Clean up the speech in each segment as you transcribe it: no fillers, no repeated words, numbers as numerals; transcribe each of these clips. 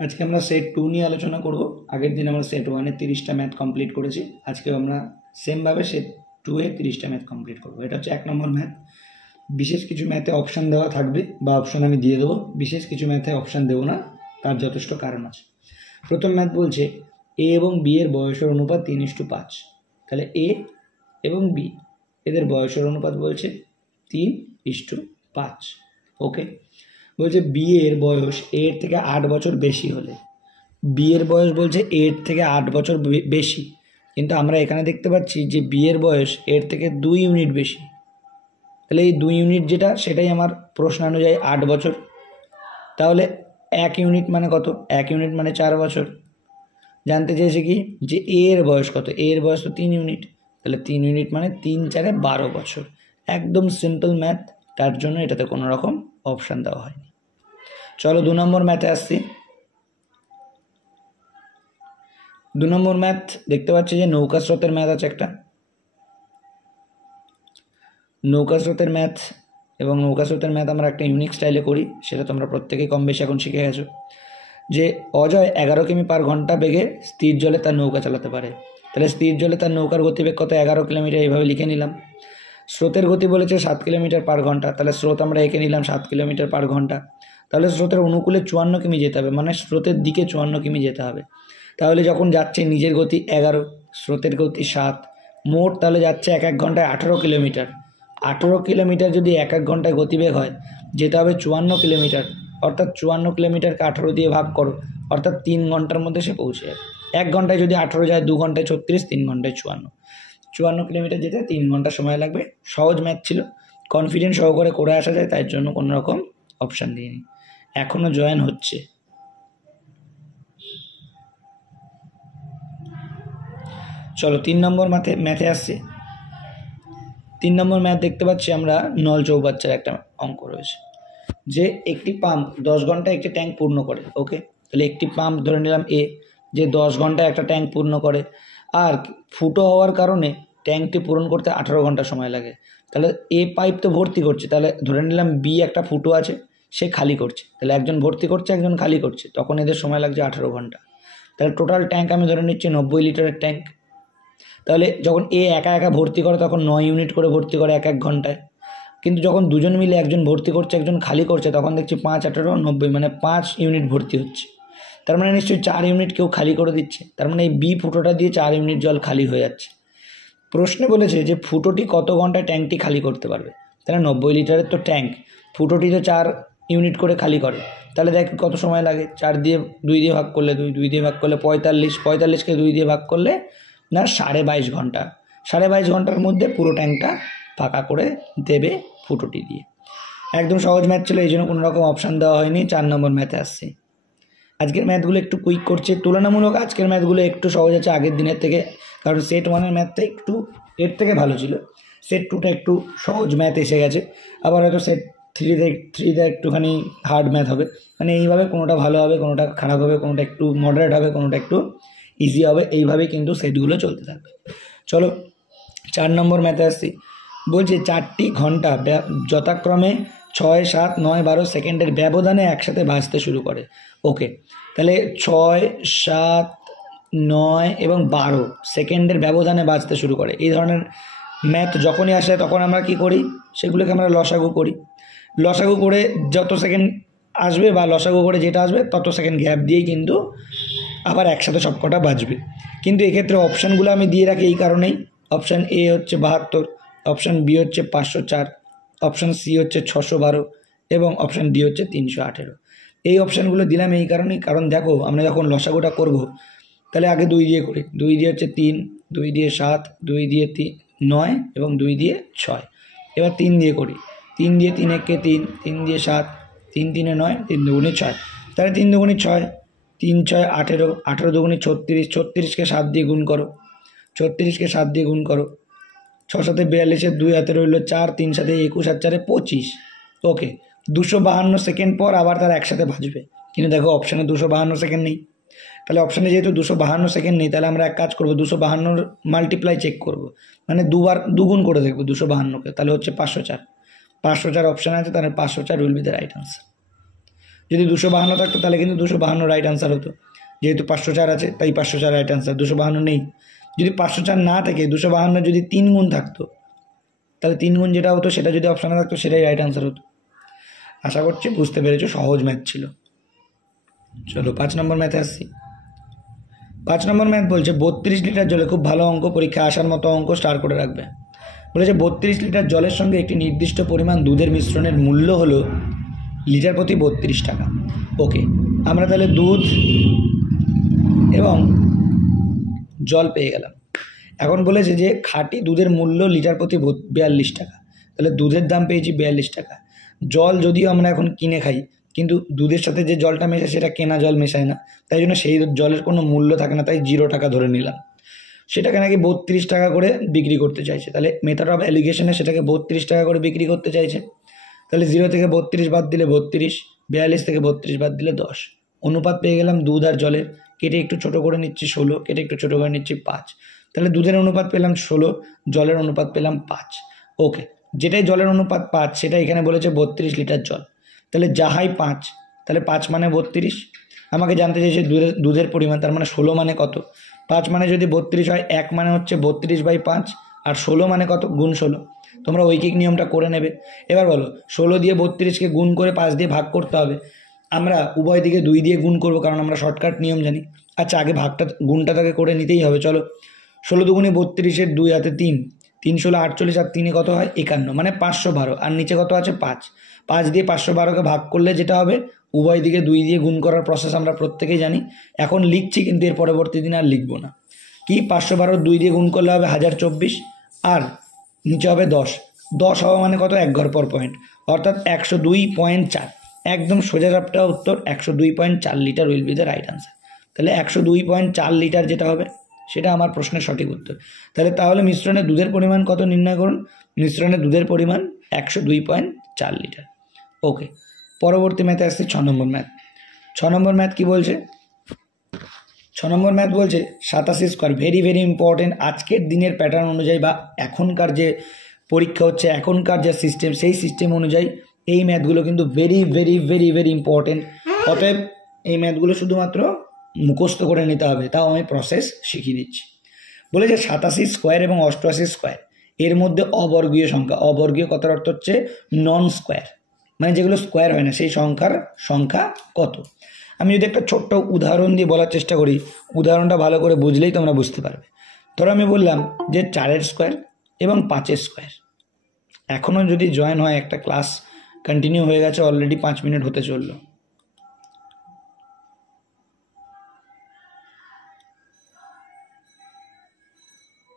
আজকে আমরা সেট 2 নিয়ে আলোচনা করব। আগের দিন আমরা সেট 1 এর 30টা ম্যাথ কমপ্লিট করেছি। আজকে আমরা সেমভাবে সেট 2 এর 30টা ম্যাথ কমপ্লিট করব। এটা হচ্ছে 1 নম্বর ম্যাথ। বিশেষ কিছু ম্যাথে অপশান দেওয়া থাকবে বা অপশান আমি দিয়ে দেবো, বিশেষ কিছু ম্যাথে অপশান দেবো না, তার যথেষ্ট কারণ আছে। প্রথম ম্যাথ বলছে এ এবং বি এর বয়সের অনুপাত 3:5। তাহলে এ এবং বি এদের বয়সের অনুপাত বলছে 3:5। ওকে, বলছে বি এর বয়স এর থেকে 8 বছর বেশি হলে, বি এর বয়স বলছে এর থেকে 8 বছর বেশি, কিন্তু আমরা এখানে দেখতে পাচ্ছি যে বি এর বয়স এর থেকে 2 ইউনিট বেশি। তাহলে এই 2 ইউনিট যেটা, সেটাই আমার প্রশ্ন অনুযায়ী 8 বছর। তাহলে 1 ইউনিট মানে কত? 1 ইউনিট মানে 4 বছর। জানতে চেয়েছে কি যে এ এর বয়স কত? এ এর বয়স তো 3 ইউনিট, তাহলে 3 ইউনিট মানে 3 4 12 বছর। একদম সিম্পল ম্যাথ, তার জন্য এটাতে কোনো রকম অপশান দেওয়া হয়নি। চলো 2 নম্বর ম্যাথে আসছি। 2 নম্বর ম্যাথ দেখতে পাচ্ছি যে নৌকা স্রোতের ম্যাথ আছে একটা। নৌকা স্রোতের ম্যাথ, এবং নৌকা স্রোতের ম্যাথ আমরা একটা ইউনিক স্টাইলে করি, সেটা তোমরা প্রত্যেকেই কম বেশি এখন শিখে গেছো। যে অজয় 11 কিমি/ঘন্টা বেগে স্থির জলে তার নৌকা চালাতে পারে। তাহলে স্থির জলে তার নৌকার গতিবেগ কত? 11 কিলোমিটার। এইভাবে লিখে নিলাম। স্রোতের গতি বলেছে 7 কিলোমিটার/ঘন্টা, তাহলে স্রোত আমরা এঁকে নিলাম 7 কিলোমিটার/ঘন্টা। তাহলে স্রোতের অনুকূলে 54 কিমি যেতে হবে, মানে স্রোতের দিকে 54 কিমি যেতে হবে। তাহলে যখন যাচ্ছে নিজের গতি 11, স্রোতের গতি 7, মোট তাহলে যাচ্ছে এক ঘন্টায় 18 কিলোমিটার। 18 কিলোমিটার যদি এক ঘন্টায় গতিবেগ হয়, যেতে হবে 54 কিলোমিটার। অর্থাৎ 54 কিলোমিটারকে 18 দিয়ে ভাগ করো, অর্থাৎ 3 ঘন্টার মধ্যে সে পৌঁছে যাবে। 1 ঘন্টায় যদি 18 যায়, 2 ঘন্টায় 36, 3 ঘন্টায় 54 কিলোমিটার যেতে 3 ঘন্টা সময় লাগবে। সহজ ম্যাথ ছিল, কনফিডেন্স সহকারে করে আসা যায়, তাই জন্য কোনো রকম অপশান দিইনি। এখনও জয়েন হচ্ছে। চলো 3 নম্বর ম্যাথে আসছি। 3 নম্বর ম্যাথ দেখতে পাচ্ছি আমরা নল চৌবাচ্চার একটা অঙ্ক রয়েছে, যে একটি পাম্প 10 ঘন্টায় একটি ট্যাঙ্ক পূর্ণ করে। ওকে, তাহলে একটি পাম্প ধরে নিলাম এ, যে 10 ঘন্টায় একটা ট্যাঙ্ক পূর্ণ করে, আর ফুটো হওয়ার কারণে ট্যাঙ্কটি পূরণ করতে 18 ঘন্টা সময় লাগে। তাহলে এ পাইপ তো ভর্তি করছে, তাহলে ধরে নিলাম বি একটা ফুটো আছে, সে খালি করছে। তাহলে একজন ভর্তি করছে, একজন খালি করছে, তখন এদের সময় লাগছে 18 ঘন্টা। তাহলে টোটাল ট্যাঙ্ক আমি ধরে নিচ্ছি 90 লিটারের ট্যাঙ্ক। তাহলে যখন এ একা একা ভর্তি করে, তখন 9 ইউনিট করে ভর্তি করে এক ঘন্টায়। কিন্তু যখন দুজন মিলে, একজন ভর্তি করছে একজন খালি করছে, তখন দেখছি 5 18 90, মানে 5 ইউনিট ভর্তি হচ্ছে। তার মানে নিশ্চয়ই 4 ইউনিট কেউ খালি করে দিচ্ছে। তার মানে এই বি ফুটোটা দিয়ে 4 ইউনিট জল খালি হয়ে যাচ্ছে। প্রশ্নে বলেছে যে ফুটোটি কত ঘন্টায় ট্যাঙ্কটি খালি করতে পারবে। তাহলে 90 লিটারের তো ট্যাঙ্ক, ফুটোটি তো 4 ইউনিট করে খালি করে। তাহলে দেখ কত সময় লাগে। 4 দিয়ে 2 দিয়ে ভাগ করলে 2 দিয়ে ভাগ করলে 45, 45কে 2 দিয়ে ভাগ করলে না 22.5 ঘন্টা। 22.5 ঘন্টার মধ্যে পুরো ট্যাঙ্কটা ফাঁকা করে দেবে ফুটোটি দিয়ে। একদম সহজ ম্যাথ ছিল, এই জন্য কোনো রকম অপশান দেওয়া হয়নি। 4 নম্বর ম্যাথে আসছি। আজকের ম্যাথগুলো একটু কুইক করছে, তুলনামূলক আজকের ম্যাথগুলো একটু সহজ আছে আগের দিনের থেকে, কারণ সেট 1-এর ম্যাথটা একটু এর থেকে ভালো ছিল। সেট 2টা একটু সহজ ম্যাথ এসে গেছে, আবার হয়তো সেট 3তে একটুখানি হার্ড ম্যাথ হবে। মানে এইভাবে কোনোটা ভালো হবে, কোনোটা খারাপ হবে, কোনোটা একটু মডারেট হবে, কোনোটা একটু ইজি হবে, এইভাবেই কিন্তু সেটগুলো চলতে থাকবে। চলো 4 নম্বর ম্যাথে আসছি। বলছে 4টি ঘন্টা যথাক্রমে 6 7 9 12 সেকেন্ডের ব্যবধানে একসাথে বাজতে শুরু করে। ওকে, তাহলে 6 7 9 এবং 12 সেকেন্ডের ব্যবধানে বাজতে শুরু করে। এই ধরনের ম্যাথ যখনই আসে, তখন আমরা কি করি, সেগুলোকে আমরা লসাগু করি। লসাগু করে যত সেকেন্ড আসবে, বা লসাগু করে যেটা আসবে, তত সেকেন্ড গ্যাপ দিয়েই কিন্তু আবার একসাথে সবকটা বাজবে। কিন্তু এক্ষেত্রে অপশানগুলো আমি দিয়ে রাখি এই কারণেই, অপশান এ হচ্ছে 72, অপশান বি হচ্ছে 504, অপশান সি হচ্ছে 612, এবং অপশান ডি হচ্ছে 318। এই অপশানগুলো দিলাম এই কারণেই, কারণ দেখো আমরা যখন লসাগুটা করব, তাহলে আগে 2 দিয়ে করি। 2 দিয়ে হচ্ছে 3, 2 দিয়ে 7, 2 দিয়ে 9 এবং 2 দিয়ে 6। এবার 3 দিয়ে করি। 3 দিয়ে 3 একে 3, 3 দিয়ে 7, 3 3 9, 3 2 6। তাহলে 3 2 6, 3 6 18, 18 2 36, 36কে 7 দিয়ে গুণ করো, 36কে 7 দিয়ে গুণ করো, 6 7 42, 2 হাতে রইল 4, 3 7 21, আর 4 25। ওকে, 252 সেকেন্ড পর আবার তারা একসাথে বাজবে। কিন্তু দেখো অপশানে 252 সেকেন্ড নেই। তাহলে অপশানে যেহেতু 252 সেকেন্ড নেই, তাহলে আমরা এক কাজ করবো, 252 মাল্টিপ্লাই চেক করব, মানে দুগুণ করে দেখবো 252কে। তাহলে হচ্ছে 504 অপশান আছে, তাহলে 504 will be the right answer. যদি 252 থাকতো তাহলে কিন্তু 252 রাইট আনসার হতো, যেহেতু 504 আছে তাই 504 রাইট আনসার। 252 নেই, যদি 504 না থাকে 252 যদি 3 গুণ থাকতো তাহলে 3 গুণ যেটা হতো সেটা যদি অপশানে থাকতো সেটাই রাইট আনসার হতো। আশা করছি বুঝতে পেরেছো, সহজ ম্যাথ ছিল। চলো 5 নম্বর ম্যাথে আসছি। 5 নম্বর ম্যাথ বলছে 32 লিটার জলে, খুব ভালো অঙ্ক, পরীক্ষা আসার মতো অঙ্ক, স্টার করে রাখবে। বলেছে 32 লিটার জলের সঙ্গে একটি নির্দিষ্ট পরিমাণ দুধের মিশ্রণের মূল্য হলো লিটার প্রতি 32 টাকা। ওকে, আমরা তাহলে দুধ এবং জল পেয়ে গেলাম। এখন বলেছে যে খাঁটি দুধের মূল্য লিটার প্রতি 42 টাকা, তাহলে দুধের দাম পেয়েছি 42 টাকা। জল যদিও আমরা এখন কিনে খাই, কিন্তু দুধের সাথে যে জলটা মেশায় সেটা কেনা জল মেশায় না, তাই জন্য সেই জলের কোনো মূল্য থাকে না, তাই 0 টাকা ধরে নিলাম। সেটাকে নাকি 32 টাকা করে বিক্রি করতে চাইছে, তাহলে মেথড অফ অ্যালিগেশনে সেটাকে 32 টাকা করে বিক্রি করতে চাইছে। তাহলে 0 থেকে 32 বাদ দিলে 32, 42 থেকে 32 বাদ দিলে 10। অনুপাত পেয়ে গেলাম দুধ আর জলের, কেটে একটু ছোটো করে নিচ্ছি 16, কেটে একটু ছোটো করে নিচ্ছি 5। তাহলে দুধের অনুপাত পেলাম 16, জলের অনুপাত পেলাম 5। ওকে, যেটাই জলের অনুপাত 5 সেটা এখানে বলেছে 32 লিটার জল, তাহলে যাহাই 5, তাহলে 5 মানে 32। আমাকে জানতে চাইছে দুধের পরিমাণ, তার মানে 16 মানে কত। 5 মানে যদি 32 হয়, 1 মানে হচ্ছে 32/5, আর 16 মানে কত, গুণ 16। তোমরা ঐকিক নিয়মটা করে নেবে। এবার বলো 16 দিয়ে 32কে গুণ করে 5 দিয়ে ভাগ করতে হবে। আমরা উভয় দিকে 2 দিয়ে গুণ করব, কারণ আমরা শর্টকাট নিয়ম জানি। আচ্ছা, আগে ভাগটা গুণটা তাকে করে নিতেই হবে। চলো, 16 দুগুণে 32, 2 হাতে 3, 3 16 48, আর 3 কত হয় 51, মানে 512। আর নিচে কত আছে 5, 5 দিয়ে 512কে ভাগ করলে যেটা হবে, উভয় দিকে 2 দিয়ে গুণ করার প্রসেস আমরা প্রত্যেকেই জানি। এখন লিখছি, কিন্তু এর পরবর্তী দিন আর লিখবো না। কি 512 2 দিয়ে গুণ করলে হবে 1024, আর নিচে হবে 10। 10 হওয়া মানে কত, 1 ঘর পর পয়েন্ট, অর্থাৎ 102.4। একদম সোজা চাপটা উত্তর 102.4 litre will be the right answer. তাহলে 102.4 লিটার যেটা হবে সেটা আমার প্রশ্নের সঠিক উত্তর। তাহলে মিশ্রণে দুধের পরিমাণ কত নির্ণয় করুন। মিশ্রণে দুধের পরিমাণ 102.4 লিটার। ওকে, পরবর্তী ম্যাথে আসছে 6 নম্বর ম্যাথ। 6 নম্বর ম্যাথ কি বলছে? 6 নম্বর ম্যাথ বলছে 87 স্কোয়ার। Very very important. আজকের দিনের প্যাটার্ন অনুযায়ী বা এখনকার যে পরীক্ষা হচ্ছে, এখনকার যে সিস্টেম, সেই সিস্টেম অনুযায়ী এই ম্যাথগুলো কিন্তু very very very very important. অতএব এই ম্যাথগুলো শুধুমাত্র মুখস্থ করে নিতে হবে, তাও আমি প্রসেস শিখিয়ে দিচ্ছি। বলেছে 87 স্কোয়ার এবং 88 স্কোয়ার এর মধ্যে অবর্গীয় সংখ্যা। অবর্গীয় কথার অর্থ হচ্ছে নন স্কোয়ার, মানে যেগুলো স্কোয়ার হয় না, সেই সংখ্যার সংখ্যা কত। আমি যদি একটা ছোট্ট উদাহরণ দিয়ে বলার চেষ্টা করি, উদাহরণটা ভালো করে বুঝলেই তোমরা বুঝতে পারবে। ধরো আমি বললাম যে 4 স্কোয়ার এবং 5 স্কোয়ার। এখনও যদি জয়েন হয়, একটা ক্লাস কন্টিনিউ হয়ে গেছে, অলরেডি 5 মিনিট হতে চললো।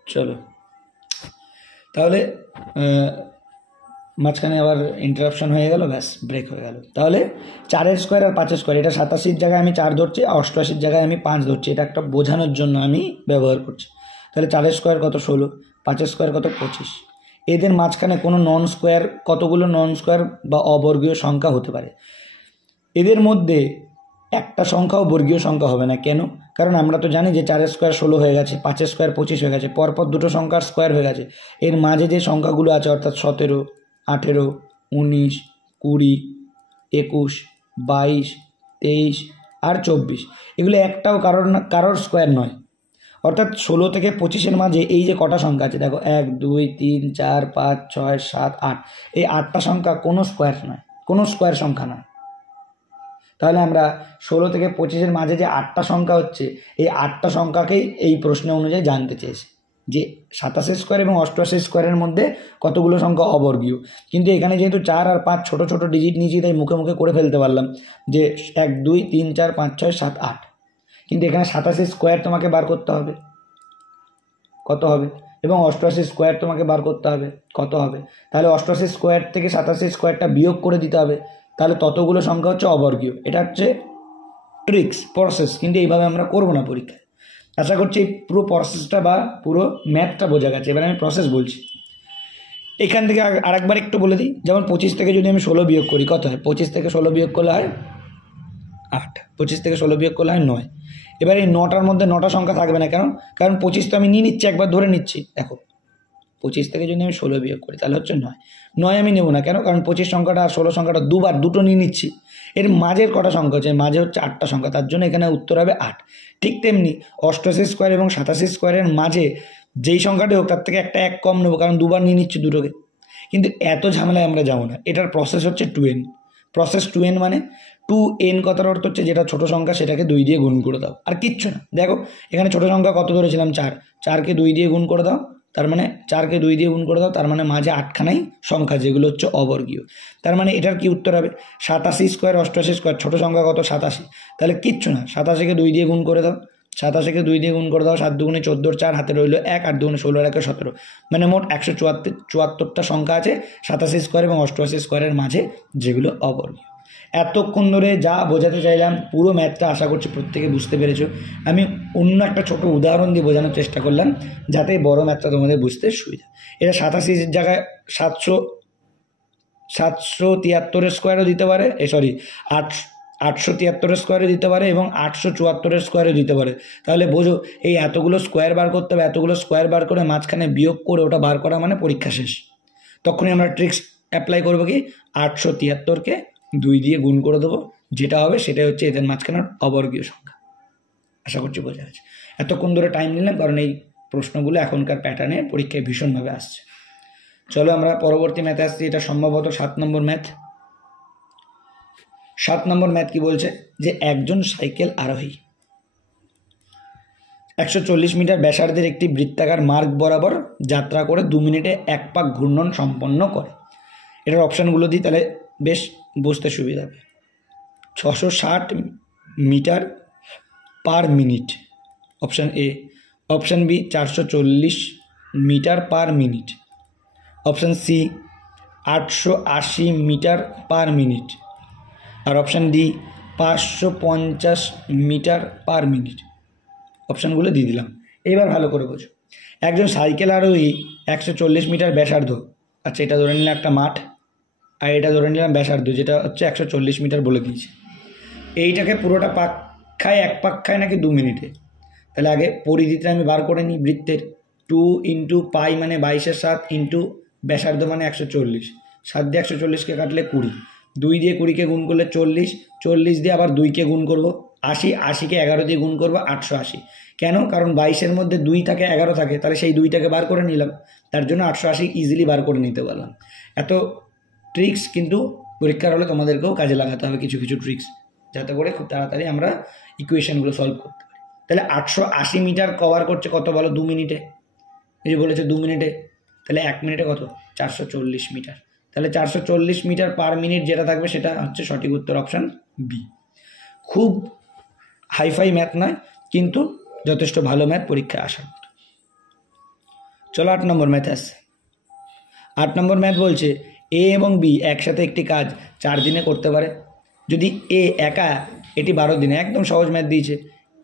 চলো, তাহলে মাঝখানে আবার ইন্টারাপশন হয়ে গেল, ব্যাস ব্রেক হয়ে গেল। তাহলে 4 স্কোয়ার আর 5 স্কোয়ার, এটা 87 জায়গায় আমি 4 ধরছি, 88 জায়গায় আমি 5 ধরছি, এটা একটা বোঝানোর জন্য আমি ব্যবহার করছি। তাহলে 4 স্কোয়ার কত 16, 5 স্কোয়ার কত 25। এদের মাঝখানে কোনো নন স্কোয়ার, কতগুলো নন স্কোয়ার বা অবর্গীয় সংখ্যা হতে পারে। এদের মধ্যে একটা সংখ্যাও বর্গীয় সংখ্যা হবে না। কেন? কারণ আমরা তো জানি যে 4 স্কোয়ার 16 হয়ে গেছে, 5 স্কোয়ার 25 হয়ে গেছে, পরপর দুটো সংখ্যার স্কোয়ার হয়ে গেছে। এর মাঝে যে সংখ্যাগুলো আছে, অর্থাৎ 17, 18, 19, 20, 21, 22, 23 আর 24, এগুলো একটাও কারোর স্কোয়ার নয়। অর্থাৎ 16 থেকে 25-এর মাঝে এই যে কটা সংখ্যা আছে দেখো, 1 2 3 4 5 6 7 8, এই 8টা সংখ্যা কোনো স্কোয়ার নয়, কোনো স্কোয়ার সংখ্যা নয়। তাহলে আমরা 16 থেকে 25-এর মাঝে যে 8টা সংখ্যা হচ্ছে, এই 8টা সংখ্যাকেই এই প্রশ্ন অনুযায়ী জানতে চেয়েছে যে 87 স্কোয়ার এবং 88 স্কোয়ারের মধ্যে কতগুলো সংখ্যা অবর্গীয়। কিন্তু এখানে যেহেতু 4 আর 5 ছোট ছোট ডিজিট নিয়েছি, তাই মুখে মুখে করে ফেলতে পারলাম যে 1 2 3 4 5 6 7 8। কিন্তু এখানে 87 স্কোয়ার তোমাকে বার করতে হবে, কত হবে, এবং 88 স্কোয়ার তোমাকে বার করতে হবে, কত হবে। তাহলে 88 স্কোয়ার থেকে 87 স্কোয়ারটা বিয়োগ করে দিতে হবে, তাহলে ততগুলো সংখ্যা হচ্ছে অবর্গীয়। এটা হচ্ছে ট্রিক্স, প্রসেস, কিন্তু এইভাবে আমরা করবো না পরীক্ষায়। আশা করছি পুরো প্রসেসটা বা পুরো ম্যাথটা বোঝা গেছে। এবার আমি প্রসেস বলছি। এখান থেকে আরেকবার একটু বলে দিই, যেমন 25 থেকে যদি আমি 16 বিয়োগ করি, কত হয়? 25 থেকে 16 বিয়োগ করলে হয় 8, 25 থেকে 16 বিয়োগ করলে হয় 9। এবার এই 9টার মধ্যে 9টা সংখ্যা থাকবে না, কারণ 25 তো আমি নিয়ে নিচ্ছি, একবার ধরে নিচ্ছি। দেখো 25 থেকে যদি আমি 16 বিয়োগ করি তাহলে হচ্ছে 9। 9 আমি নেব না, কেন? কারণ 25 সংখ্যাটা আর 16 সংখ্যাটা দুবার দুটো নিয়ে নিচ্ছি। এর মাঝের কটা সংখ্যা হচ্ছে, মাঝে হচ্ছে 8টা সংখ্যা, তার জন্য এখানে উত্তর হবে 8। ঠিক তেমনি 88 স্কোয়ার এবং 87 স্কোয়ারের মাঝে যেই সংখ্যাটি হোক তার থেকে একটা 1 কম নেবো, কারণ দুবার নিয়ে নিচ্ছি দুটোকে। কিন্তু এত ঝামেলায় আমরা যাবো না, এটার প্রসেস হচ্ছে 2n। প্রসেস 2n মানে 2n কথার অর্থ হচ্ছে যেটা ছোটো সংখ্যা সেটাকে 2 দিয়ে গুণ করে দাও, আর কিচ্ছু না। দেখো এখানে ছোটো সংখ্যা কত ধরেছিলাম, 4, 4কে 2 দিয়ে গুণ করে দাও, তার মানে 4কে 2 দিয়ে গুণ করে দাও, তার মানে মাঝে 8খানাই সংখ্যা যেগুলো হচ্ছে অবর্গীয়। তার মানে এটার কি উত্তর হবে? 87 স্কোয়ার 88 স্কোয়ার, ছোটো সংখ্যা কত? 87। তাহলে কিচ্ছু না, 87কে 2 দিয়ে গুণ করে দাও, 87কে 2 দিয়ে গুণ করে দাও, 7 দুগুণে 14, 4 হাতে রইল 1, 8 দুগুণে 16, 1 17। মানে মোট 174টা সংখ্যা আছে 87 স্কোয়ার এবং 88 স্কোয়ারের মাঝে, যেগুলো অবর্গীয়। এতক্ষণ ধরে যা বোঝাতে চাইলাম পুরো ম্যাথটা আশা করছি প্রত্যেকে বুঝতে পেরেছো। আমি অন্য একটা ছোট উদাহরণ দিয়ে বোঝানোর চেষ্টা করলাম যাতে বড় ম্যাথটা তোমাদের বুঝতে সুবিধা। এটা 87 জায়গায় 773 স্কোয়ারও দিতে পারে, 873 স্কোয়ারে দিতে পারে এবং 874 স্কোয়ারে দিতে পারে। তাহলে বোঝো এই এতগুলো স্কোয়ার বার করতে হবে, এতগুলো স্কোয়ার বার করে মাঝখানে বিয়োগ করে ওটা বার করা মানে পরীক্ষা শেষ। তখনই আমরা ট্রিক্স অ্যাপ্লাই করবো কি, 873কে 2 দিয়ে গুণ করে দেবো, যেটা হবে সেটাই হচ্ছে এদের মাঝখানের অবর্গীয় সংখ্যা। আশা করছি বোঝা যাচ্ছে। এতক্ষণ ধরে টাইম নিলাম কারণ এই প্রশ্নগুলো এখনকার প্যাটার্নে পরীক্ষায় ভীষণভাবে আসছে। চলো আমরা পরবর্তী ম্যাথে আসছি, এটা সম্ভবত 7 নম্বর ম্যাথ। 7 নম্বর ম্যাথ কি বলছে, যে একজন সাইকেল আরোহী 140 মিটার ব্যাসার্ধের একটি বৃত্তাকার মার্গ বরাবর যাত্রা করে 2 মিনিটে 1 পাক ঘূর্ণন সম্পন্ন করে। এটার অপশানগুলো দিই তাহলে বেশ বুঝতে সুবিধা হবে। 660 metre per minute, option A. Option B 440 metre per minute. Option C 880 metre per minute. আর option D 550 metre per minute. অপশানগুলো দিয়ে দিলাম। এবার ভালো করে বোঝো, একজন সাইকেল আরোহী 140 মিটার ব্যাসার্ধ, আচ্ছা এটা ধরে নিলাম একটা মাঠ, আর এটা ধরে নিলাম ব্যাসার্ধ যেটা হচ্ছে 140 মিটার বলে দিয়েছে। এইটাকে পুরোটা পাক খায়, 1 পাক খায় নাকি 2 মিনিটে। তাহলে আগে পরিধিটা আমি বার করে নিই বৃত্তের। 2 ইন্টু পাই মানে 22/7 ইন্টু ব্যাসার্ধ মানে 140, 7 দিয়ে 140কে কাটলে 20, 2 দিয়ে 20কে গুণ করলে 40, 40 দিয়ে আবার 2কে গুণ করবো 80, 80কে 11 দিয়ে গুণ করবো 880। কেন? কারণ 22-এর মধ্যে 2 থাকে 11 থাকে, তাহলে সেই 2টাকে বার করে নিলাম, তার জন্য 880 ইজিলি বার করে নিতে পারলাম। এত ট্রিক্স কিন্তু পরীক্ষার হলে তোমাদেরকেও কাজে লাগাতে হবে, কিছু কিছু ট্রিক্স, যাতে করে খুব তাড়াতাড়ি আমরা ইকুয়েশনগুলো সলভ করতে পারি। তাহলে 880 মিটার কভার করছে কত বলো 2 মিনিটে, এই যে বলেছে 2 মিনিটে, তাহলে 1 মিনিটে কত 440 মিটার। তাহলে 440 মিটার পার মিনিট যেটা থাকবে সেটা হচ্ছে সঠিক উত্তর, অপশান বি। খুব হাইফাই ম্যাথ নয়, কিন্তু যথেষ্ট ভালো ম্যাথ পরীক্ষায় আসার মতো। চলো 8 নম্বর ম্যাথে আসছে। 8 নম্বর ম্যাথ বলছে এ এবং বি একসাথে একটি কাজ 4 দিনে করতে পারে। যদি এ একা এটি 12 দিনে, একদম সহজ ম্যাথ দিয়েছে।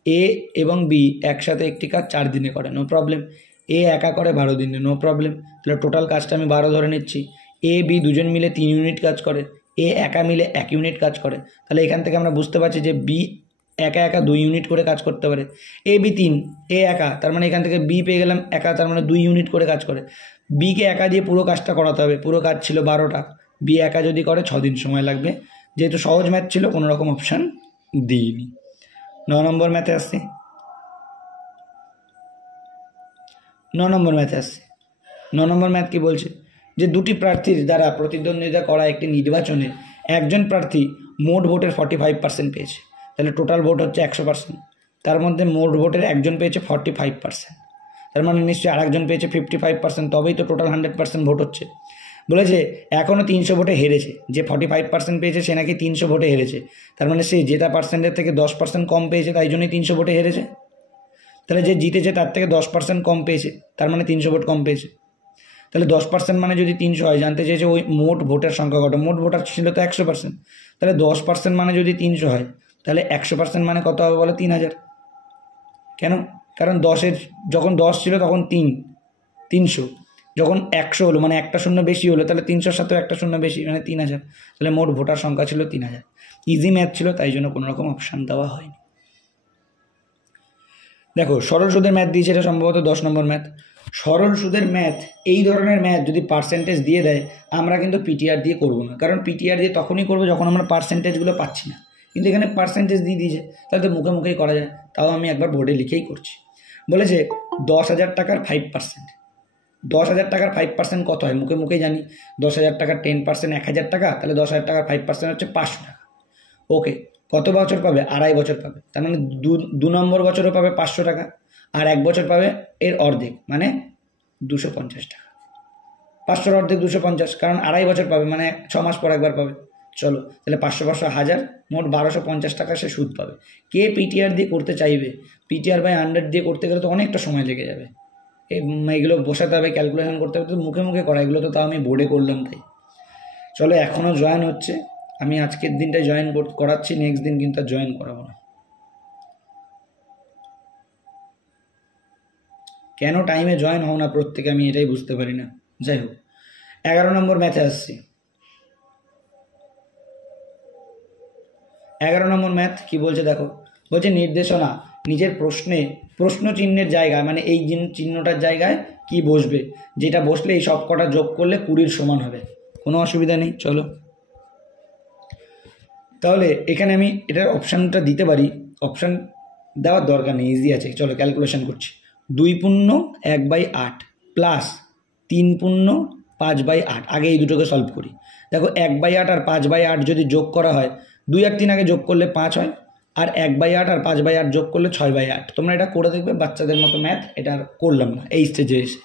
এ এবং বি একসাথে একটি কাজ 4 দিনে করে, নো প্রবলেম। এ একা করে 12 দিনে, নো প্রবলেম। তাহলে টোটাল কাজটা আমি 12 ধরে নিচ্ছি। এ বি দুজন মিলে 3 ইউনিট কাজ করে, এ একা মিলে 1 ইউনিট কাজ করে। তাহলে এখান থেকে আমরা বুঝতে পারছি যে বি একা একা 2 ইউনিট করে কাজ করতে পারে। এ বি 3, এ একা, তার মানে এখান থেকে বি পেয়ে গেলাম একা, তার মানে 2 ইউনিট করে কাজ করে। বিকে একা দিয়ে পুরো কাজটা করাতে হবে, পুরো কাজ ছিল 12টা, বি একা যদি করে 6 দিন সময় লাগবে। যেহেতু সহজ ম্যাথ ছিল কোনো রকম অপশান দিইনি। 9 নম্বর ম্যাথে আসছি। 9 নম্বর ম্যাথে আসছি। 9 নম্বর ম্যাথ কি বলছে, যে দুটি প্রার্থীর দ্বারা প্রতিদ্বন্দ্বিতা করা একটি নির্বাচনে একজন প্রার্থী মোট ভোটের 45% পেয়েছে। তাহলে টোটাল ভোট হচ্ছে 100%, তার মধ্যে মোট ভোটের একজন পেয়েছে 45%, তার মানে নিশ্চয়ই আরেকজন পেয়েছে 55%, তবেই তো টোটাল 100% ভোট হচ্ছে। বলেছে এখনও 300 ভোটে হেরেছে, যে 45% পেয়েছে সে নাকি 300 ভোটে হেরেছে, তার মানে সে জেতা পার্সেন্টের থেকে 10% কম পেয়েছে, তাই জন্যই 300 ভোটে হেরেছে। তাহলে যে জিতেছে তার থেকে 10% কম পেয়েছে, তার মানে 300 ভোট কম পেয়েছে। তাহলে 10% মানে যদি 300 হয়, জানতে চেয়েছে ওই মোট ভোটের সংখ্যা কত। মোট ভোটার ছিল তো 100%, তাহলে 10% মানে যদি 300 হয়, তাহলে 100% মানে কত হবে বলো, 3000। কেন? কারণ যখন 10 ছিল তখন 300, যখন 100 হলো মানে একটা শূন্য বেশি হলো, তাহলে 300-র সাথেও একটা শূন্য বেশি মানে 3000। তাহলে মোট ভোটার সংখ্যা ছিল 3000। ইজি ম্যাথ ছিল, তাই জন্য কোনো রকম অপশান দেওয়া হয়নি। দেখো সরল সুদের ম্যাথ দিয়েছে, এটা সম্ভবত 10 নম্বর ম্যাথ। সরল সুদের ম্যাথ, এই ধরনের ম্যাথ যদি পার্সেন্টেজ দিয়ে দেয়, আমরা কিন্তু পিটিআর দিয়ে করবো না, কারণ পিটিআর দিয়ে তখনই করবো যখন আমরা পার্সেন্টেজগুলো পাচ্ছি না। কিন্তু এখানে পার্সেন্টেজ দিয়ে দিয়েছে, তাহলে তো মুখে মুখেই করা যায়। তাও আমি একবার বোর্ডে লিখেই করছি। বলেছে 10,000 টাকার 5%। 10,000 টাকার 5% কত হয়? মুখে মুখেই জানি। 10,000 টাকার 10% 1,000 টাকা, তাহলে 10,000 টাকার 5% হচ্ছে 500 টাকা। ওকে, কত বছর পাবে? 2.5 বছর পাবে। তার মানে 2 নম্বর বছরও পাবে 500 টাকা, আর 1 বছর পাবে এর অর্ধেক, মানে 250 টাকা। 500-র অর্ধেক 250, কারণ 2.5 বছর পাবে, মানে 6 মাস পর একবার পাবে। চলো, তাহলে 500 500 1000, মোট 1250 টাকা সে সুদ পাবে। কে পিটিআর দিয়ে করতে চাইবে? পিটিআর বাই 100 দিয়ে করতে গেলে তো অনেকটা সময় লেগে যাবে। এগুলো বসাতে হবে, ক্যালকুলেশন করতে হবে, তো মুখে মুখে করা, এগুলো তো তাও আমি বোর্ডে করলাম। তাই চলো, এখনও জয়েন হচ্ছে। আমি আজকের দিনটায় জয়েন করাচ্ছি, নেক্সট দিন কিন্তু আর জয়েন করাবো না। কেন টাইমে জয়েন হও না প্রত্যেকে, আমি এটাই বুঝতে পারি না। যাই হোক, 11 নম্বর ম্যাথে আসছি। 11 নম্বর ম্যাথ কি বলছে দেখো। বলছে নির্দেশনা, নিজের প্রশ্ন চিহ্নের জায়গায়, মানে এই চিহ্নটার জায়গায় কি বসবে, যেটা বসলে এই সব কটা যোগ করলে 20 সমান হবে। কোনো অসুবিধা নেই। চলো, তাহলে এখানে আমি এটার অপশানটা দিতে পারি। অপশান দেওয়ার দরকার নেই, ইজি আছে। চলো ক্যালকুলেশন করছি। 2×1/8 প্লাস 3×5/8। আগে এই দুটোকে সলভ করি। দেখো 1/8 আর 5/8 যদি যোগ করা হয়, 2 আর 3 আগে যোগ করলে 5 হয়, আর 1/8 আর 5/8 যোগ করলে 6/8। তোমরা এটা করে দেখবে, বাচ্চাদের মতো ম্যাথ। এটা আর করলাম না এই স্টেজে এসে।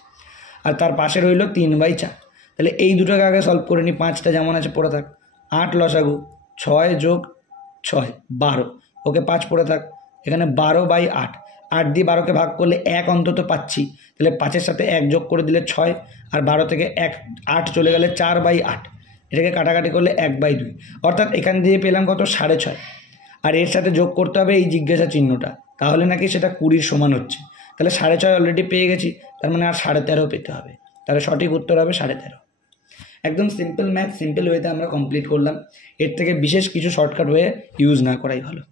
আর তার পাশে রইল 3/4। তাহলে এই দুটোকে আগে সলভ করে নিই। 5টা যেমন আছে পড়ে থাক। 8 লসাগু, 6 যোগ 6 12। ওকে, 5 পড়ে থাক। এখানে 12/8। 8 দিয়ে 12কে ভাগ করলে 1 অন্তত পাচ্ছি, তাহলে 5-এর সাথে 1 যোগ করে দিলে 6, আর 12 থেকে 8 চলে গেলে 4/8। এটাকে কাটাকাটি করলে 1/2, অর্থাৎ এখান দিয়ে পেলাম কত? 6.5। আর এর সাথে যোগ করতে হবে এই জিজ্ঞাসা চিহ্নটা, তাহলে নাকি সেটা 20 সমান হচ্ছে। তাহলে 6.5 অলরেডি পেয়ে গেছি, তার মানে আর 13.5 পেতে হবে। তাহলে সঠিক উত্তর হবে 13.5। একদম সিম্পল ম্যাথ, সিম্পল ওয়েতে আমরা কমপ্লিট করলাম। এর থেকে বিশেষ কিছু শর্টকাট ওয়ে ইউজ না করাই ভালো।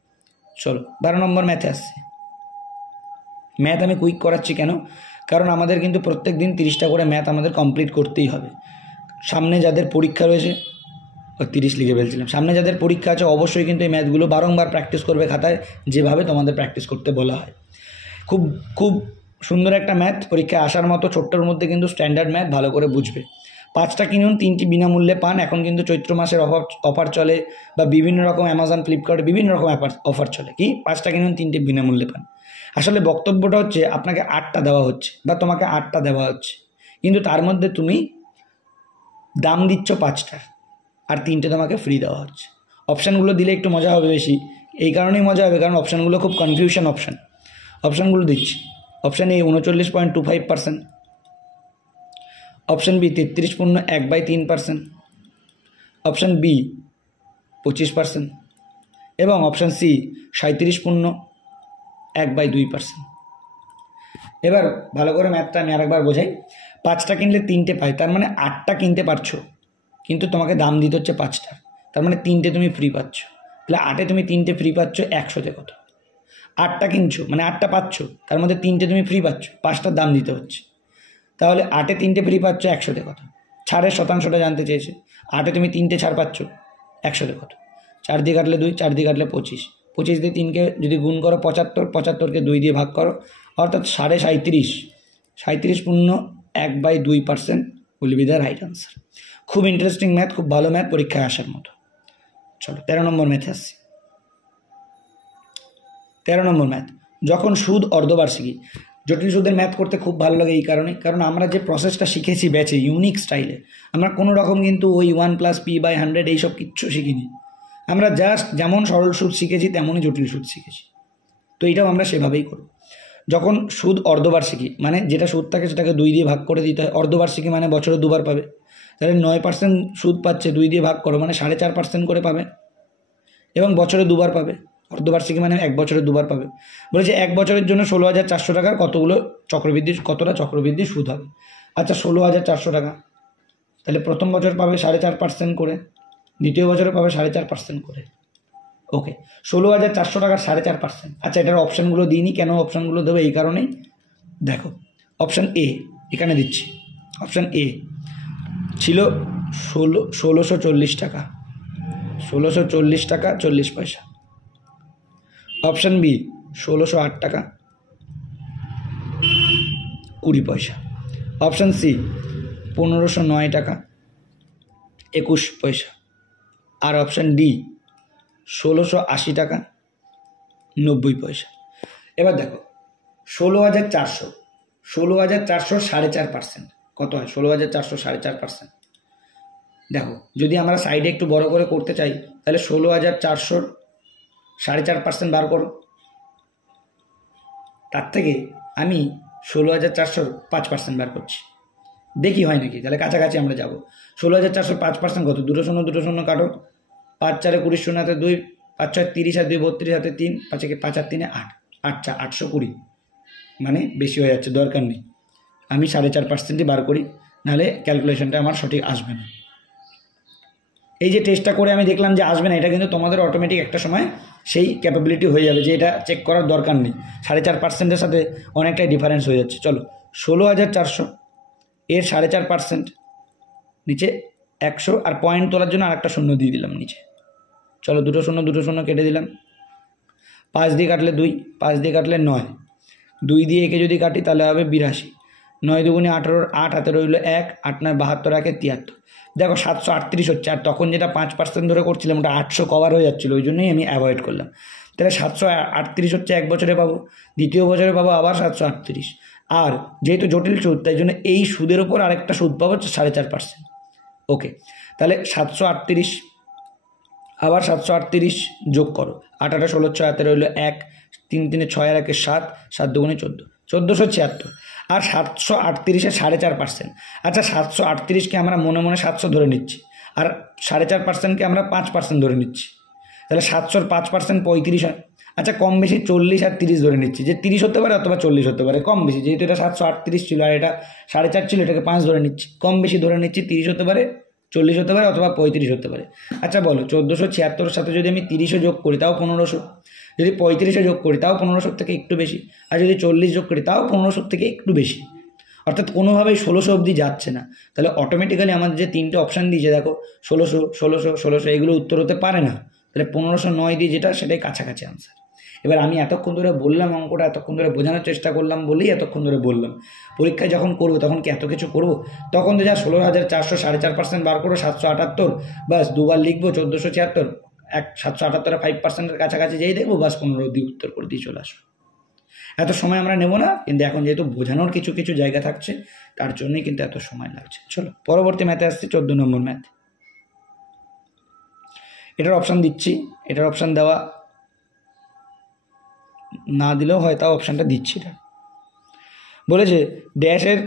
চলো 12 নম্বর ম্যাথে আসছে। ম্যাথ আমি কুইক করাচ্ছি কেন? কারণ আমাদের কিন্তু প্রত্যেক দিন 30টা করে ম্যাথ আমাদের কমপ্লিট করতেই হবে। সামনে যাদের পরীক্ষা রয়েছে, 30 লিখে ফেলছিলাম, সামনে যাদের পরীক্ষা আছে অবশ্যই কিন্তু এই ম্যাথগুলো বারংবার প্র্যাকটিস করবে খাতায়, যেভাবে তোমাদের প্র্যাকটিস করতে বলা হয়। খুব খুব সুন্দর একটা ম্যাথ, পরীক্ষায় আসার মতো, ছোট্টর মধ্যে কিন্তু স্ট্যান্ডার্ড ম্যাথ, ভালো করে বুঝবে। 5টা কিনুন 3টি বিনামূল্যে পান। এখন কিন্তু চৈত্র মাসের অফার চলে, বা বিভিন্ন রকম অ্যামাজন, ফ্লিপকার্ট বিভিন্ন রকম অফার চলে। কি 5টা কিনুন 3টি বিনামূল্যে পান। আসলে বক্তব্যটা হচ্ছে আপনাকে 8টা দেওয়া হচ্ছে, বা তোমাকে 8টা দেওয়া হচ্ছে, কিন্তু তার মধ্যে তুমি দাম দিচ্ছ 5টার, আর 3টে তোমাকে ফ্রি দেওয়া হচ্ছে। অপশানগুলো দিলে একটু মজা হবে বেশি। এই কারণেই মজা হবে কারণ অপশানগুলো খুব কনফিউশন অপশান। অপশানগুলো দিচ্ছি। Option A 39.25%, option B 33.1/3%, option B 25%, এবং অপশান সি 37.1/2%। এবার ভালো করে ম্যাথটা আমি আরেকবার বোঝাই। 5টা কিনলে 3টে পাই, তার মানে 8টা কিনতে পারছো, কিন্তু তোমাকে দাম দিতে হচ্ছে 5টার, তার মানে 3টে তুমি ফ্রি পাচ্ছ। তাহলে 8-এ তুমি 3টে ফ্রি পাচ্ছ, 100তে কত? 8টা কিনছো মানে 8টা পাচ্ছ, তার মধ্যে 3টে তুমি ফ্রি পাচ্ছ, 5টার দাম দিতে হচ্ছে। তাহলে 8-এ 3টে ফ্রি পাচ্ছ, 100তে কত? ছাড়ের শতাংশটা জানতে চেয়েছে। 8-এ তুমি 3টে ছাড় পাচ্ছ, 100তে কত? 4 দিয়ে কাটলে 2, 4 দিয়ে কাটলে 25, 25 দিয়ে 3কে যদি গুণ করো 75, 75কে 2 দিয়ে ভাগ করো, অর্থাৎ 37.5, 37.1/2% will be the right answer. খুব ইন্টারেস্টিং ম্যাথ, খুব ভালো ম্যাথ, পরীক্ষায় আসার মতো। চলো 13 নম্বর ম্যাথে আসছি। 13 নম্বর ম্যাথ, যখন সুদ অর্ধবার্ষিকী। জটিল সুদের ম্যাথ করতে খুব ভালো লাগে এই কারণে, কারণ আমরা যে প্রসেসটা শিখেছি ব্যাচে ইউনিক স্টাইলে, আমরা কোনো রকম কিন্তু ওই 1+p/100 এইসব কিচ্ছু শিখিনি। আমরা জাস্ট যেমন সরল সুদ শিখেছি তেমনই জটিল সুদ শিখেছি। তো এইটাও আমরা সেভাবেই করব। যখন সুদ অর্ধবার্ষিকী, মানে যেটা সুদ থাকে সেটাকে 2 দিয়ে ভাগ করে দিতে হয়। অর্ধবার্ষিকী মানে বছরে 2বার পাবে, তাহলে 9% সুদ পাচ্ছে, 2 দিয়ে ভাগ করো মানে 4.5% করে পাবে, এবং বছরে 2বার পাবে। অর্ধবার্ষিকী মানে 1 বছরে 2বার পাবে। বলেছে 1 বছরের জন্য 16,400 টাকার কতটা চক্রবৃদ্ধি সুদ হবে। আচ্ছা 16,400 টাকা, তাহলে প্রথম বছর পাবে 4.5% করে, দ্বিতীয় বছরে পাবে 4.5% করে। ওকে, 16,400 টাকার 4.5%। আচ্ছা, এটার অপশানগুলো দিইনি। কেন অপশানগুলো দেবো? এই কারণেই। দেখো, অপশান এ এখানে দিচ্ছি। অপশান এ ছিল 1640 টাকা, 1640 টাকা 40 পয়সা। অপশান বি 1608 টাকা 20 পয়সা। অপশান সি 1509 টাকা 21 পয়সা। আর অপশান ডি 1680 টাকা 90 পয়সা। এবার দেখো 16,400, 16,400 4.5% কত হয়? 16,400 4.5%। দেখো যদি আমরা সাইডে একটু বড় করে করতে চাই তাহলে 16,400 4.5% বার করো। তার থেকে আমি 16,400 5% বার করছি, দেখি হয় নাকি। তাহলে কাছাকাছি আমরা যাব। 16,400 5% কত? 2 শূন্য 2 শূন্য কাটো, 5 4 20 শূন্য হাতে 2, 5 6 30 আর 2 32 হাতে 3, 5 5 আর 3 8, 8 820, মানে বেশি হয়ে যাচ্ছে, দরকার নেই। আমি 4.5%ই বার করি, নাহলে ক্যালকুলেশনটা আমার সঠিক আসবে না। এই যে টেস্টটা করে আমি দেখলাম যে আসবে না, এটা কিন্তু তোমাদের অটোমেটিক একটা সময় সেই ক্যাপাবিলিটি হয়ে যাবে যে এটা চেক করার দরকার নেই। 4.5%-এর সাথে অনেকটাই ডিফারেন্স হয়ে যাচ্ছে। চলো 16,400 এর 4.5% নিচে 100, আর পয়েন্ট তোলার জন্য আরেকটা শূন্য দিয়ে দিলাম নিচে। চলো 2 শূন্য 2 শূন্য কেটে দিলাম। 5 দিয়ে কাটলে 2, 5 দিয়ে কাটলে 9, 2 দিয়ে একে যদি কাটি তাহলে হবে 82, 9 দুগুণে 18, 8 হাতে রইল 1, 8 9 72, 1 73। দেখো 738 হচ্ছে, আর তখন যেটা 5% ধরে করছিলাম ওটা 800 কভার হয়ে যাচ্ছিলো, ওই জন্যই আমি অ্যাভয়েড করলাম। তাহলে 738 হচ্ছে এক বছরে পাবো, দ্বিতীয় বছরে পাবো আবার 738। আর যেহেতু জটিল সুদ, তাই জন্য এই সুদের ওপর আরেকটা সুদ পাবো 4.5%। ওকে, তাহলে 738 আবার 738 যোগ করো, 8 8 16 6 হাতে রইল 1, 3 3 6 আর 1 7, 7 দুগুণে 14, 1476। আর 738-এর 4.5%। আচ্ছা 738-কে আমরা মনে মনে 700 ধরে নিচ্ছি, আর 4.5%-কে আমরা 5% ধরে নিচ্ছি, তাহলে 700-র 5% 35 হয়। আচ্ছা কম বেশি 40 আর 30 ধরে নিচ্ছি, যে 30 হতে পারে অথবা 40 হতে পারে, কম বেশি। যেহেতু এটা 738 ছিল আর এটা 4.5 ছিল, এটাকে 5 ধরে নিচ্ছি, কম বেশি ধরে নিচ্ছি। 30 হতে পারে, 40 হতে পারে অথবা 35 হতে পারে। আচ্ছা বলো 1476-এর সাথে যদি আমি 30-ও যোগ করি তাও 1500, যদি 35-ও যোগ করি তাও 1500 থেকে একটু বেশি, আর যদি 40 যোগ করি তাও 1500 থেকে একটু বেশি, অর্থাৎ কোনোভাবেই 1600 অবধি যাচ্ছে না। তাহলে অটোমেটিক্যালি আমাদের যে 3টে অপশান দিয়েছে দেখো 1600 1600 1600, এগুলো উত্তর হতে পারে না। তাহলে 1509 দিয়ে যেটা সেটাই কাছাকাছি আনসার। এবার আমি এতক্ষণ ধরে বললাম অঙ্কটা, এতক্ষণ ধরে বোঝানোর চেষ্টা করলাম বলেই এতক্ষণ ধরে বললাম। পরীক্ষায় যখন করবো তখন কি এত কিছু করবো? তখন তো যা 16,400 4.5% বার করো, 778, বাস দুবার লিখবো 1476, 778-এর 5%-এর কাছাকাছি যেই দেখবো বাস 15 দিয়ে উত্তর করে দিয়ে চলে আসবো। এত সময় আমরা নেব না, কিন্তু এখন যেহেতু বোঝানোর কিছু কিছু জায়গা থাকছে তার জন্যই কিন্তু এত সময় লাগছে। চলো পরবর্তী ম্যাথে আসছি, 14 নম্বর ম্যাথ। এটার অপশান দিচ্ছি, এটার অপশান দেওয়া না দিলেও হয়, তাও অপশানটা দিচ্ছি। এটা বলেছে ড্যাশের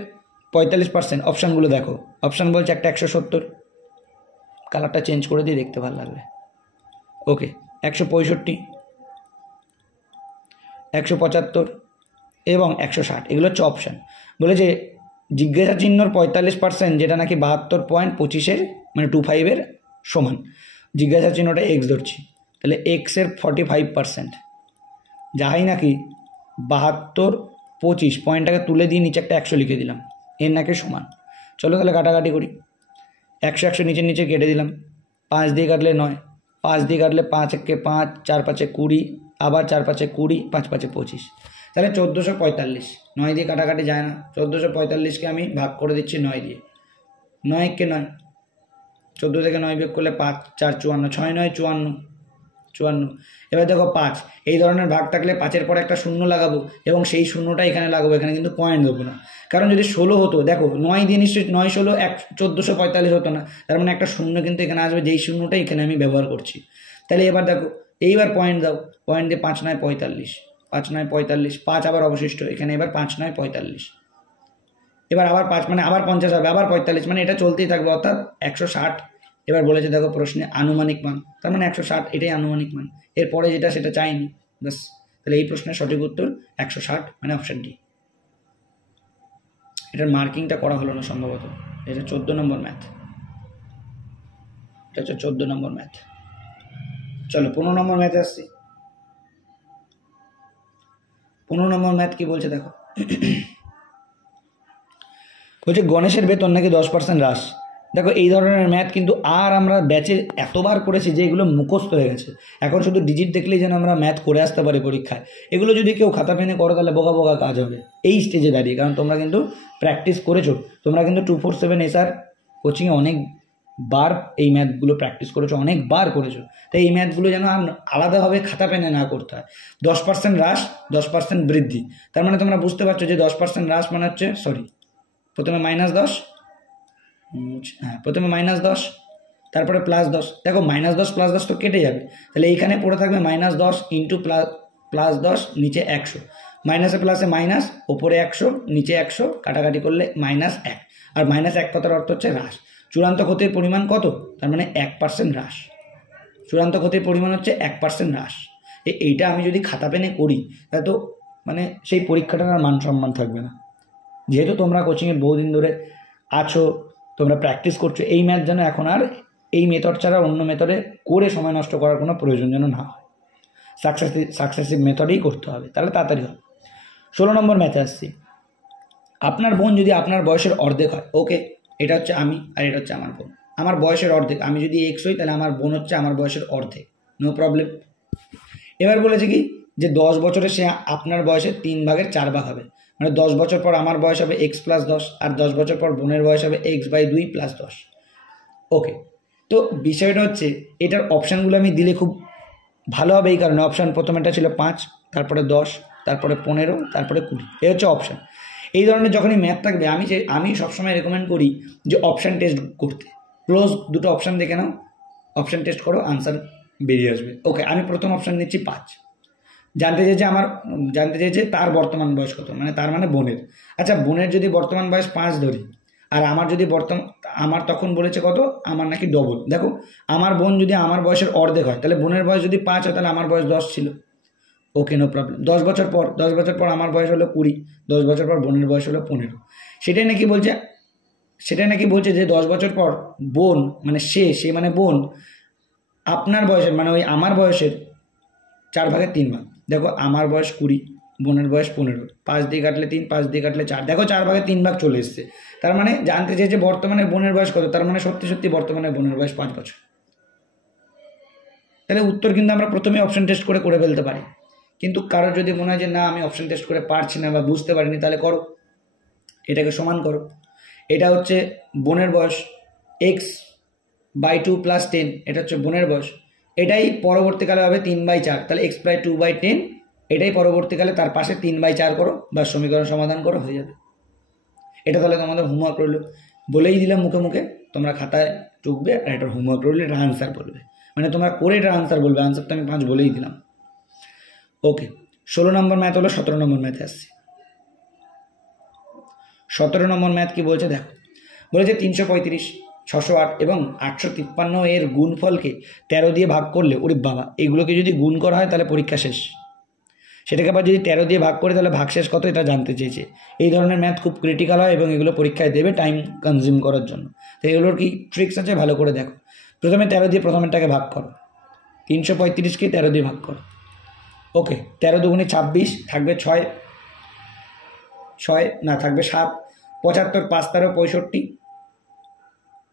45%, অপশানগুলো দেখো। অপশান বলছে একটা 170, কালারটা চেঞ্জ করে দিয়ে দেখতে ভালো লাগবে। ওকে, 165, 175 এবং 160, এগুলো হচ্ছে অপশান। বলেছে জিজ্ঞাসা চিহ্নর 45%, যেটা নাকি 72.25-এর মানে 25-এর সমান। জিজ্ঞাসা চিহ্নটা এক্স ধরছি, তাহলে এক্সের 45%, যাহাই নাকি 72.25, পয়েন্টটাকে তুলে দিয়ে নিচে একটা 100 লিখে দিলাম, এর নাকি সমান। চলো তাহলে কাটাকাটি করি। 100 100 নিচে নিচে কেটে দিলাম। 5 দিয়ে কাটলে 9, 5 দিয়ে কাটলে 5 1 5, 4 5 20, আবার 4 5 20, 5 5 25, তাহলে 1445। 9 দিয়ে কাটাকাটি যায় না, 1445-কে আমি ভাগ করে দিচ্ছি 9 দিয়ে। 9 কে 9, 14 থেকে 9 বিয়োগ করলে 5 4 54, 6 9 54, 54। এবার দেখো 5, এই ধরনের ভাগ থাকলে 5-এর পরে একটা শূন্য লাগাবো এবং সেই শূন্যটা এখানে লাগাবো, এখানে কিন্তু পয়েন্ট দেবো না। কারণ যদি 16 হতো, দেখো 9 দিয়ে নিশ্চয়ই 9 16 1445 হতো না, তার মানে একটা শূন্য কিন্তু এখানে আসবে, যেই শূন্যটা এখানে আমি ব্যবহার করছি। তাহলে এবার দেখো, এইবার পয়েন্ট দাও, পয়েন্ট দিয়ে 5 9 45, 5 9 45, 5 আবার অবশিষ্ট এখানে, এবার 5 9 45, এবার আবার 5 মানে আবার 50 হবে, আবার 45, মানে এটা চলতেই থাকবে, অর্থাৎ 160। এবার বলেছে দেখো প্রশ্নে আনুমানিক মান, তার মানে 160, এটাই আনুমানিক মান। এরপরে যেটা সেটা চাইনি, ব্যাস। তাহলে এই প্রশ্নের সঠিক উত্তর 160, মানে অপশান ডি। এটার মার্কিংটা করা হলো না সম্ভবত। এটা 14 নম্বর ম্যাথ, এটা হচ্ছে 14 নম্বর ম্যাথ। চলো 15 নম্বর ম্যাথে আসছি। 15 নম্বর ম্যাথ কি বলছে দেখো। বলছে গণেশের বেতন নাকি 10% হ্রাস। দেখো এই ধরনের ম্যাথ কিন্তু আর আমরা ব্যাচে এতবার করেছি যে এগুলো মুখস্থ হয়ে গেছে, এখন শুধু ডিজিট দেখলেই যেন আমরা ম্যাথ করে আসতে পারি পরীক্ষায়। এগুলো যদি কেউ খাতা পেনে করো তাহলে বোকা বোকা কাজ হবে এই স্টেজে দাঁড়িয়ে, কারণ তোমরা কিন্তু প্র্যাকটিস করেছো, তোমরা কিন্তু 247 SR কোচিংয়ে অনেকবার এই ম্যাথগুলো প্র্যাকটিস করেছো, অনেকবার করেছো। তাই এই ম্যাথগুলো যেন আলাদাভাবে খাতা পেনে না করতে হয়। 10% হ্রাস 10% বৃদ্ধি, তার মানে তোমরা বুঝতে পারছো যে 10% হ্রাস মানে হচ্ছে, সরি প্রথমে -10, হ্যাঁ প্রথমে -10 তারপরে +10। দেখো -10 +10 তো কেটে যাবে, তাহলে এইখানে পড়ে থাকবে -10 ইন্টু +10 নিচে 100, মাইনাসে প্লাসে মাইনাস, ওপরে 100 নিচে 100, কাটাকাটি করলে -1, আর -1 কথার অর্থ হচ্ছে হ্রাস। চূড়ান্ত ক্ষতির পরিমাণ কত, তার মানে 1% হ্রাস। চূড়ান্ত ক্ষতির পরিমাণ হচ্ছে 1% হ্রাস। এইটা আমি যদি খাতা পেনে করি তাহলে তো মানে সেই পরীক্ষাটার আর মান সম্মান থাকবে না। যেহেতু তোমরা কোচিংয়ের বহুদিন ধরে আছো, তোমরা প্র্যাকটিস করছো, এই ম্যাথ যেন এখন আর এই মেথড ছাড়া অন্য মেথডে করে সময় নষ্ট করার কোনো প্রয়োজন যেন না হয়, সাকসেসিভ মেথডেই করতে হবে, তাহলে তাড়াতাড়ি হবে। 16 নম্বর ম্যাথে আসছি। আপনার বোন যদি আপনার বয়সের অর্ধেক হয়, ওকে এটা হচ্ছে আমি আর এটা হচ্ছে আমার বোন, আমার বয়সের অর্ধেক, আমি যদি এক্স হই তাহলে আমার বোন হচ্ছে আমার বয়সের অর্ধেক, নো প্রবলেম। এবার বলেছে কি যে 10 বছরে সে আপনার বয়সের 3 ভাগের 4 ভাগ হবে, মানে 10 বছর পর আমার বয়স হবে x + 10, আর 10 বছর পর বোনের বয়স হবে x/2 + 10। ওকে, তো বিষয়টা হচ্ছে এটার অপশানগুলো আমি দিলে খুব ভালো হবে, এই কারণে অপশান প্রথমেটা ছিল 5, তারপরে 10, তারপরে 15, তারপরে 20, এই হচ্ছে অপশান। এই ধরনের যখনই ম্যাথ থাকবে আমি সবসময় রেকমেন্ড করি যে অপশান টেস্ট করতে। ক্লোজ দুটো অপশান দেখে নাও, অপশান টেস্ট করো, আনসার বেরিয়ে আসবে। ওকে, আমি প্রথম অপশান নিচ্ছি 5। জানতে চেয়েছে তার বর্তমান বয়স কত, মানে তার মানে বোনের। আচ্ছা, বোনের যদি বর্তমান বয়স 5 ধরি, আর আমার যদি আমার তখন বলেছে কত, আমার নাকি ডবল। দেখো আমার বোন যদি আমার বয়সের অর্ধেক হয়, তাহলে বোনের বয়স যদি 5 হয় তাহলে আমার বয়স 10 ছিল। ওকে, নো প্রবলেম। 10 বছর পর আমার বয়স হলো 20, 10 বছর পর বোনের বয়স হলো 15। সেটাই নাকি বলছে যে 10 বছর পর বোন মানে সে মানে বোন আপনার বয়সের, মানে ওই আমার বয়সের 4 ভাগের 3 ভাগ। দেখো আমার বয়স 20, বোনের বয়স 15, 5 দিয়ে কাটলে 3, 5 দিয়ে কাটলে 4, দেখো 4 ভাগের 3 ভাগ চলে এসছে। তার মানে জানতে চেয়েছে বর্তমানে বোনের বয়স কত, তার মানে সত্যি বর্তমানে বোনের বয়স 5 বছর। তাহলে উত্তর কিন্তু আমরা প্রথমে অপশন টেস্ট করে ফেলতে পারি, কিন্তু কারো যদি মনে হয় যে না আমি অপশন টেস্ট করে পারছি না বা বুঝতে পারিনি, তাহলে করো, এটাকে সমান করো। এটা হচ্ছে বোনের বয়স x/2 + 10, এটা হচ্ছে বোনের বয়স। এটাই পরবর্তীকালে হবে 3/4, তাহলে x/2/10, এটাই পরবর্তীকালে তার পাশে 3/4 করো বা সমীকরণ সমাধান করো, হয়ে যাবে। এটা তাহলে তোমাদের হোমওয়ার্ক রইল, বলেই দিলাম মুখে, তোমরা খাতায় টুকবে আর এটার হোমওয়ার্ক রইলে এটা আনসার বলবে, মানে তোমরা করে এটা আনসার বলবে। আনসার তো আমি 5 বলেই দিলাম। ওকে, 16 নম্বর ম্যাথ হলো। 17 নম্বর ম্যাথে আসছি। 17 নম্বর ম্যাথ কি বলছে দেখো, বলেছে 335, 608 এবং 853 এর গুণফলকে 13 দিয়ে ভাগ করলে, ওরে বাবা, এগুলোকে যদি গুণ করা হয় তাহলে পরীক্ষা শেষ। সেটাকে আবার যদি 13 দিয়ে ভাগ করে তাহলে ভাগশেষ কত, এটা জানতে চেয়েছে। এই ধরনের ম্যাথ খুব ক্রিটিক্যাল হয় এবং এগুলো পরীক্ষায় দেবে টাইম কনজিউম করার জন্য। তো এগুলোর কি ট্রিক্স আছে ভালো করে দেখো। প্রথমে 13 দিয়ে প্রথমেরটাকে ভাগ করো, 335কে 13 দিয়ে ভাগ করো। ওকে, 13 দুগুণে 26, থাকবে 6 না থাকবে 7, 75, 5 13 65,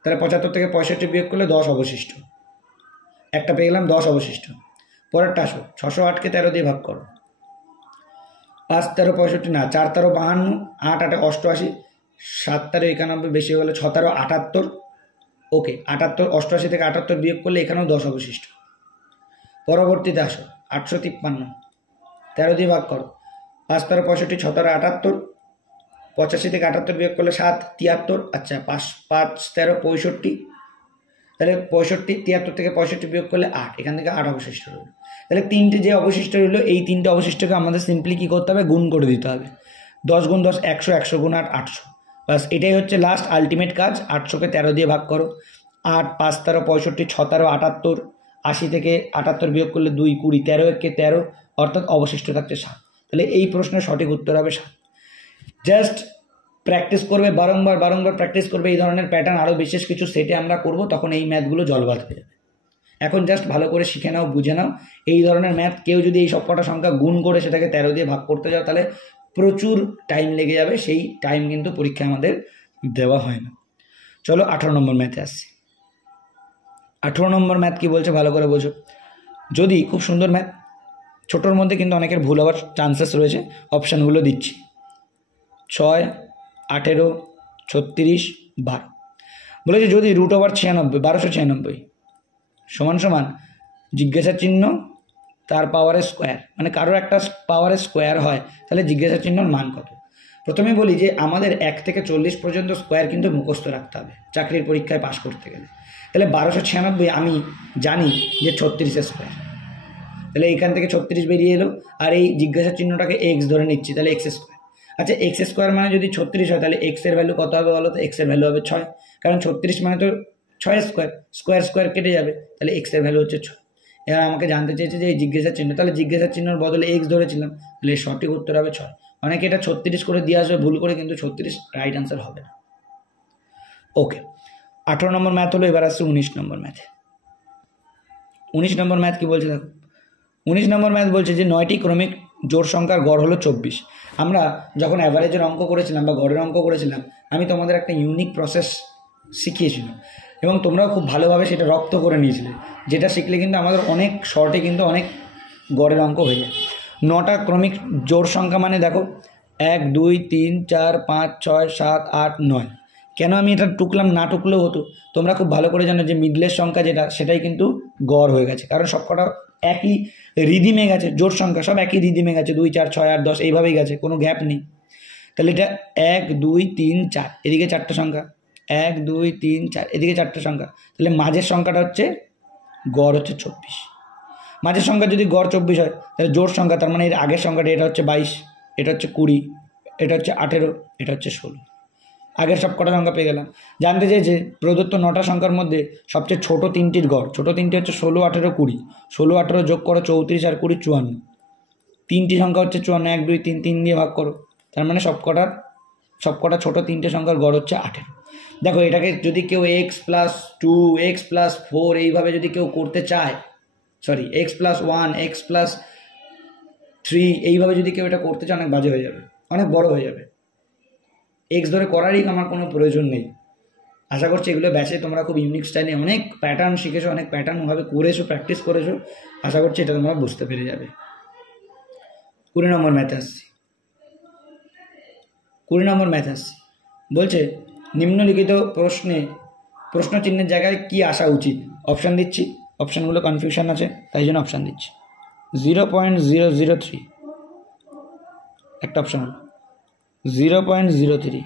তাহলে 75 থেকে 65 বিয়োগ করলে 10 অবশিষ্ট, একটা পেয়ে গেলাম, 10 অবশিষ্ট। পরেরটা আসো, 608কে 13 দিয়ে ভাগ করো, 5 13 65 না, 4 13 52, 8 8 88, 7 13 91, বেশি হয়ে গেলে 6 13 78। ওকে, 78, 88 থেকে 78 বিয়োগ করলে এখানেও 10 অবশিষ্ট। পরবর্তীতে আসো, 853, 13 দিয়ে ভাগ করো, 5 13 65, 6 13 78, 85 থেকে 78 বিয়োগ করলে 7 73। আচ্ছা, 5 13 65, তাহলে 65, 73 থেকে 65 বিয়োগ করলে 8, এখান থেকে 8 অবশিষ্ট রইল। তাহলে 3টে যে অবশিষ্ট রইল, এই 3টে অবশিষ্টকে আমাদের সিম্পলি কী করতে হবে, গুণ করে দিতে হবে। 10 × 10 100, 100 × 8 800, বাস এটাই হচ্ছে লাস্ট আলটিমেট কাজ। 800কে 13 দিয়ে ভাগ করো, 8 5 13 65, 6 13 78, 80 থেকে 78 বিয়োগ করলে 2 20, 13 1 13, অর্থাৎ অবশিষ্ট থাকছে 7। তাহলে এই প্রশ্নের সঠিক উত্তর হবে 7। জাস্ট প্র্যাকটিস করবে, বারংবার প্র্যাকটিস করবে। এই ধরনের প্যাটার্ন আরও বিশেষ কিছু সেটে আমরা করব, তখন এই ম্যাথগুলো জলবাদ হয়ে যাবে। এখন জাস্ট ভালো করে শিখে নাও, বুঝে নাও। এই ধরনের ম্যাথ কেউ যদি এই সবকটা সংখ্যা গুণ করে সেটাকে 13 দিয়ে ভাগ করতে যাও, তাহলে প্রচুর টাইম লেগে যাবে। সেই টাইম কিন্তু পরীক্ষায় আমাদের দেওয়া হয় না। চলো 18 নম্বর ম্যাথে আসছি। 18 নম্বর ম্যাথ কি বলছে ভালো করে বোঝো। যদি খুব সুন্দর ম্যাথ, ছোটোর মধ্যে কিন্তু অনেকের ভুল হওয়ার চান্সেস রয়েছে, অপশানগুলো দিচ্ছি। 6, 18, 36, 12 বলেছে যদি √96 1296 সমান সমান জিজ্ঞাসা চিহ্ন তার পাওয়ারের স্কোয়ার, মানে কারোর একটা পাওয়ারের স্কোয়ার হয়, তাহলে জিজ্ঞাসা চিহ্নর মান কত। প্রথমে বলি যে আমাদের 1 থেকে 40 পর্যন্ত স্কোয়ার কিন্তু মুখস্থ রাখতে হবে চাকরির পরীক্ষায় পাশ করতে গেলে। তাহলে 1296 আমি জানি যে 36 স্কোয়ার, তাহলে এইখান থেকে 36 বেরিয়ে এলো, আর এই জিজ্ঞাসা চিহ্নটাকে এক্স ধরে নিচ্ছি, তাহলে এক্স স্কোয়ার। আচ্ছা এক্স স্কোয়ার মানে যদি 36 হয়, তাহলে এক্সের ভ্যালু কত হবে বলো তো? এক্সের ভ্যালু হবে 6, কারণ 36 মানে তো 6 স্কোয়ার, স্কোয়ার স্কোয়ার কেটে যাবে, তাহলে এক্সের ভ্যালু হচ্ছে 6। এবার আমাকে জানতে চেয়েছে যে এই জিজ্ঞাসা চিহ্ন, তাহলে জিজ্ঞাসা চিহ্নর বদলে এক্স ধরেছিলাম, তাহলে সঠিক উত্তর হবে 6। অনেকে এটা 36 করে দিয়ে আসবে ভুল করে, কিন্তু 36 রাইট আনসার হবে না। ওকে, 18 নম্বর ম্যাথ হলো। এবার আসছে 19 নম্বর ম্যাথে। 19 নম্বর ম্যাথ কি বলছে দেখো। 19 নম্বর ম্যাথ বলছে যে 9টি ক্রমিক জোড় সংখ্যার গড় হলো 24। আমরা যখন অ্যাভারেজের অঙ্ক করেছিলাম বা গড়ের অঙ্ক করেছিলাম, আমি তোমাদের একটা ইউনিক প্রসেস শিখিয়েছিলাম এবং তোমরাও খুব ভালোভাবে সেটা রপ্ত করে নিয়েছিলে, যেটা শিখলে কিন্তু আমাদের অনেক শর্টে কিন্তু অনেক গড়ের অঙ্ক হয়ে যায়। 9টা ক্রমিক জোড় সংখ্যা মানে দেখো 1, 2, 3, 4, 5, 6, 7, 8, 9। কেন আমি এটা টুকলাম? না টুকলেও হতো। তোমরা খুব ভালো করে জানো যে মিডলের সংখ্যা যেটা, সেটাই কিন্তু গড় হয়ে গেছে, কারণ সবকটা একই রিদিমে গেছে। জোড় সংখ্যা সব একই রিদিমে গেছে, 2, 4, 6, 8, 10 এইভাবেই গেছে, কোনো গ্যাপ নেই। তাহলে এটা 1, 2, 3, 4, এদিকে 4টে সংখ্যা, 1, 2, 3, 4, এদিকে 4টে সংখ্যা, তাহলে মাঝের সংখ্যাটা হচ্ছে গড় হচ্ছে 24। মাঝের সংখ্যা যদি গড় 24 হয়, তাহলে জোড় সংখ্যা, তার মানে এর আগের সংখ্যাটা, এটা হচ্ছে 22, এটা হচ্ছে 20, এটা হচ্ছে 18, এটা হচ্ছে 16। আগের সব কটা সংখ্যা পেয়ে গেলাম। জানতে চেয়েছে প্রদত্ত 9টা সংখ্যার মধ্যে সবচেয়ে ছোট 3টির গড়। ছোট 3টি হচ্ছে 16, 18, 20। 16, 18 যোগ করো 34, আর 20 54। 3টি সংখ্যা হচ্ছে 54, 1, 2, 3, 3 দিয়ে ভাগ করো, তার মানে সবকটা ছোট 3টে সংখ্যার গড় হচ্ছে 18। দেখো এটাকে যদি কেউ x+2, x+4 এইভাবে যদি কেউ করতে চায়, সরি x+1, x+3 এইভাবে যদি কেউ এটা করতে চায়, অনেক বাজে হয়ে যাবে, অনেক বড় হয়ে যাবে। এক্স ধরে করারই আমার কোনো প্রয়োজন নেই। আশা করছি এগুলো ব্যাচে তোমরা খুব ইউনিক স্টাইলে অনেক প্যাটার্ন শিখেছো, অনেক প্যাটার্নভাবে করেছো, প্র্যাকটিস করেছো। আশা করছি এটা তোমরা বুঝতে পেরে যাবে। 20 নম্বর ম্যাথ আসছি। 20 নম্বর ম্যাথ আসছি বলছে নিম্নলিখিত প্রশ্ন চিহ্নের জায়গায় কি আসা উচিত। অপশান দিচ্ছি, অপশানগুলো কনফিউশন আছে, তাই জন্য অপশান দিচ্ছি। 0.003 একটা অপশান হলো, 0.03,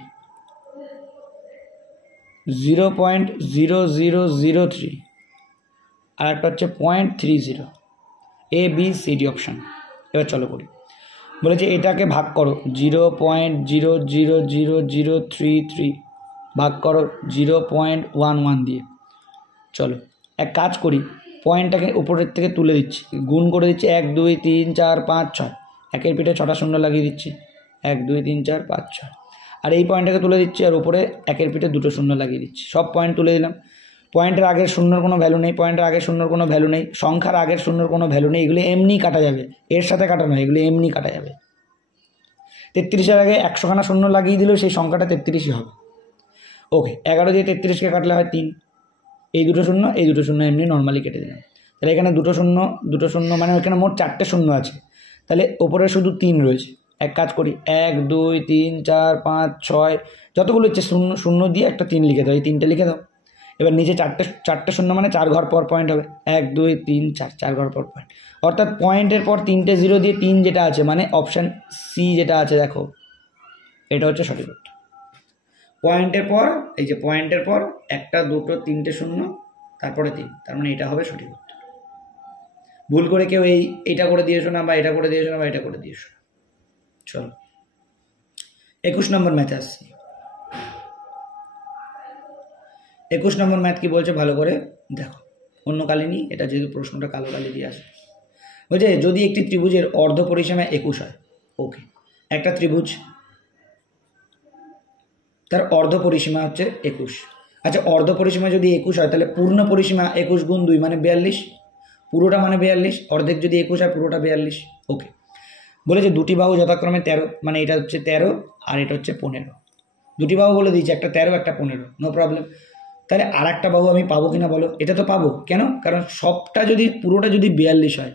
0.0003, আর একটা হচ্ছে 0.30। ABCD option. এবার চলো করি। বলেছে এটাকে ভাগ করো 0.000033 ভাগ করো 0.11 দিয়ে। চলো এক কাজ করি, পয়েন্টটাকে উপরের থেকে তুলে দিচ্ছি, গুণ করে দিচ্ছি 1, 2, 3, 4, 5, 6। একের পিঠে 6টা শূন্য লাগিয়ে দিচ্ছি, 1, 2, 3, 4, 5, 6। আর এই পয়েন্টটাকে তুলে দিচ্ছি, আর উপরে একের পিঠে 2টো শূন্য লাগিয়ে দিচ্ছি। সব পয়েন্ট তুলে দিলাম। পয়েন্টের আগের শূন্যর কোনো ভ্যালু নেই, পয়েন্টের আগের শূন্যর কোনো ভ্যালু নেই, সংখ্যার আগের শূন্যর কোনো ভ্যালু নেই, এগুলো এমনি কাটা যাবে, এর সাথে কাটা নয়, এগুলো এমনি কাটা যাবে। 33-এর আগে 100খানা শূন্য লাগিয়ে দিলেও সেই সংখ্যাটা 33ই হবে। ওকে, 11 দিয়ে 33কে কাটলে হয় 3। এই দুটো শূন্য, এই দুটো শূন্য এমনি নর্মালি কেটে দিলাম। তাহলে এখানে দুটো শূন্য মানে এখানে মোট 4টে শূন্য আছে, তাহলে ওপরে শুধু 3 রয়েছে। এক কাজ করি, 1, 2, 3, 4, 5, 6 যতগুলো হচ্ছে শূন্য দিয়ে একটা 3 লিখে দাও, এই 3টে লিখে দাও। এবার নিচে 4টে শূন্য মানে 4 ঘর পর পয়েন্ট হবে, 1, 2, 3, 4 ঘর পর পয়েন্ট। অর্থাৎ পয়েন্টের পর 3টে 0 দিয়ে 3 যেটা আছে, মানে অপশান সি যেটা আছে দেখো, এটা হচ্ছে সঠিক উত্তর। পয়েন্টের পর, এই যে পয়েন্টের পর 1, 2, 3টে শূন্য, তারপরে 3, তার মানে এটা হবে সঠিক উত্তর। ভুল করে কেউ এইটা করে দিয়েছো না, বা এটা করে দিয়েছো না, বা এটা করে দিয়েছো না। চলো 21 নম্বর ম্যাথে আসছি। 21 নম্বর ম্যাথ কি বলছে ভালো করে দেখো, অন্য কালি নি, এটা যেহেতু প্রশ্নটা কালো কালি দিয়ে আসে। বলছে যদি একটি ত্রিভুজের অর্ধ পরিসীমা 21 হয়, ওকে, একটা ত্রিভুজ তার অর্ধ পরিসীমা হচ্ছে 21। আচ্ছা অর্ধ পরিসীমা যদি 21 হয়, তাহলে পূর্ণ পরিসীমা 21 গুণ 2 মানে 42, পুরোটা মানে 42, অর্ধেক যদি 21 হয় পুরোটা 42। ওকে, বলেছে দুটি বাহু যথাক্রমে 13, মানে এটা হচ্ছে 13 আর এটা হচ্ছে 15। দুটি বাহু বলে দিয়েছি, একটা 13 একটা 15, নো প্রবলেম। তাহলে আর একটা বাহু আমি পাবো কিনা বলো? এটা তো পাবো। কেন? কারণ সবটা যদি পুরোটা যদি 42 হয়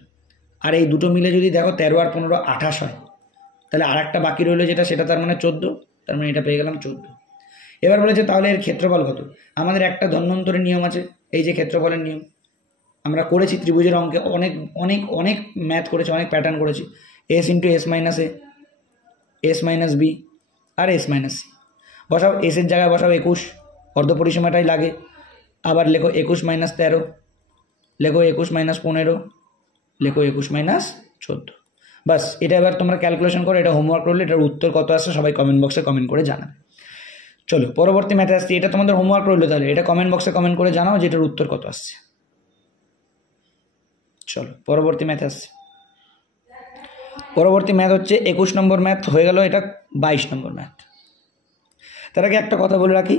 আর এই দুটো মিলে যদি দেখো 13 আর 15 28 হয়, তাহলে আর একটা বাকি রইলো যেটা, সেটা তার মানে 14, তার মানে এটা পেয়ে গেলাম 14। এবার বলেছে তাহলে এর ক্ষেত্রফল কত? আমাদের একটা ধন্বন্তরের নিয়ম আছে, এই যে ক্ষেত্রফলের নিয়ম আমরা করেছি ত্রিভুজের অঙ্কে, অনেক অনেক অনেক ম্যাথ করেছি, অনেক প্যাটার্ন করেছি। এস ইন্টু এস মাইনাস এ, এস মাইনাস বি আর এস মাইনাস সি। বসাও, এসের জায়গায় বসাও 21, অর্ধ পরিসীমাটাই লাগে। আবার লেখো 21 মাইনাস 13, লেখো 21 মাইনাস 15, লেখো 21 মাইনাস 14। বাস, এটা এবার তোমরা ক্যালকুলেশন করো, এটা হোমওয়ার্ক করলে এটার উত্তর কত আসছে সবাই কমেন্ট বক্সে কমেন্ট করে জানাবে। চলো পরবর্তী ম্যাথে আসছি, এটা তোমাদের হোমওয়ার্ক রইলো, তাহলে এটা কমেন্ট বক্সে কমেন্ট করে জানাও যে এটার উত্তর কত আসছে। চলো পরবর্তী ম্যাথে আসছে। পরবর্তী ম্যাথ হচ্ছে 21 নম্বর ম্যাথ হয়ে গেল, এটা 22 নম্বর ম্যাথ। তার আগে একটা কথা বলে রাখি,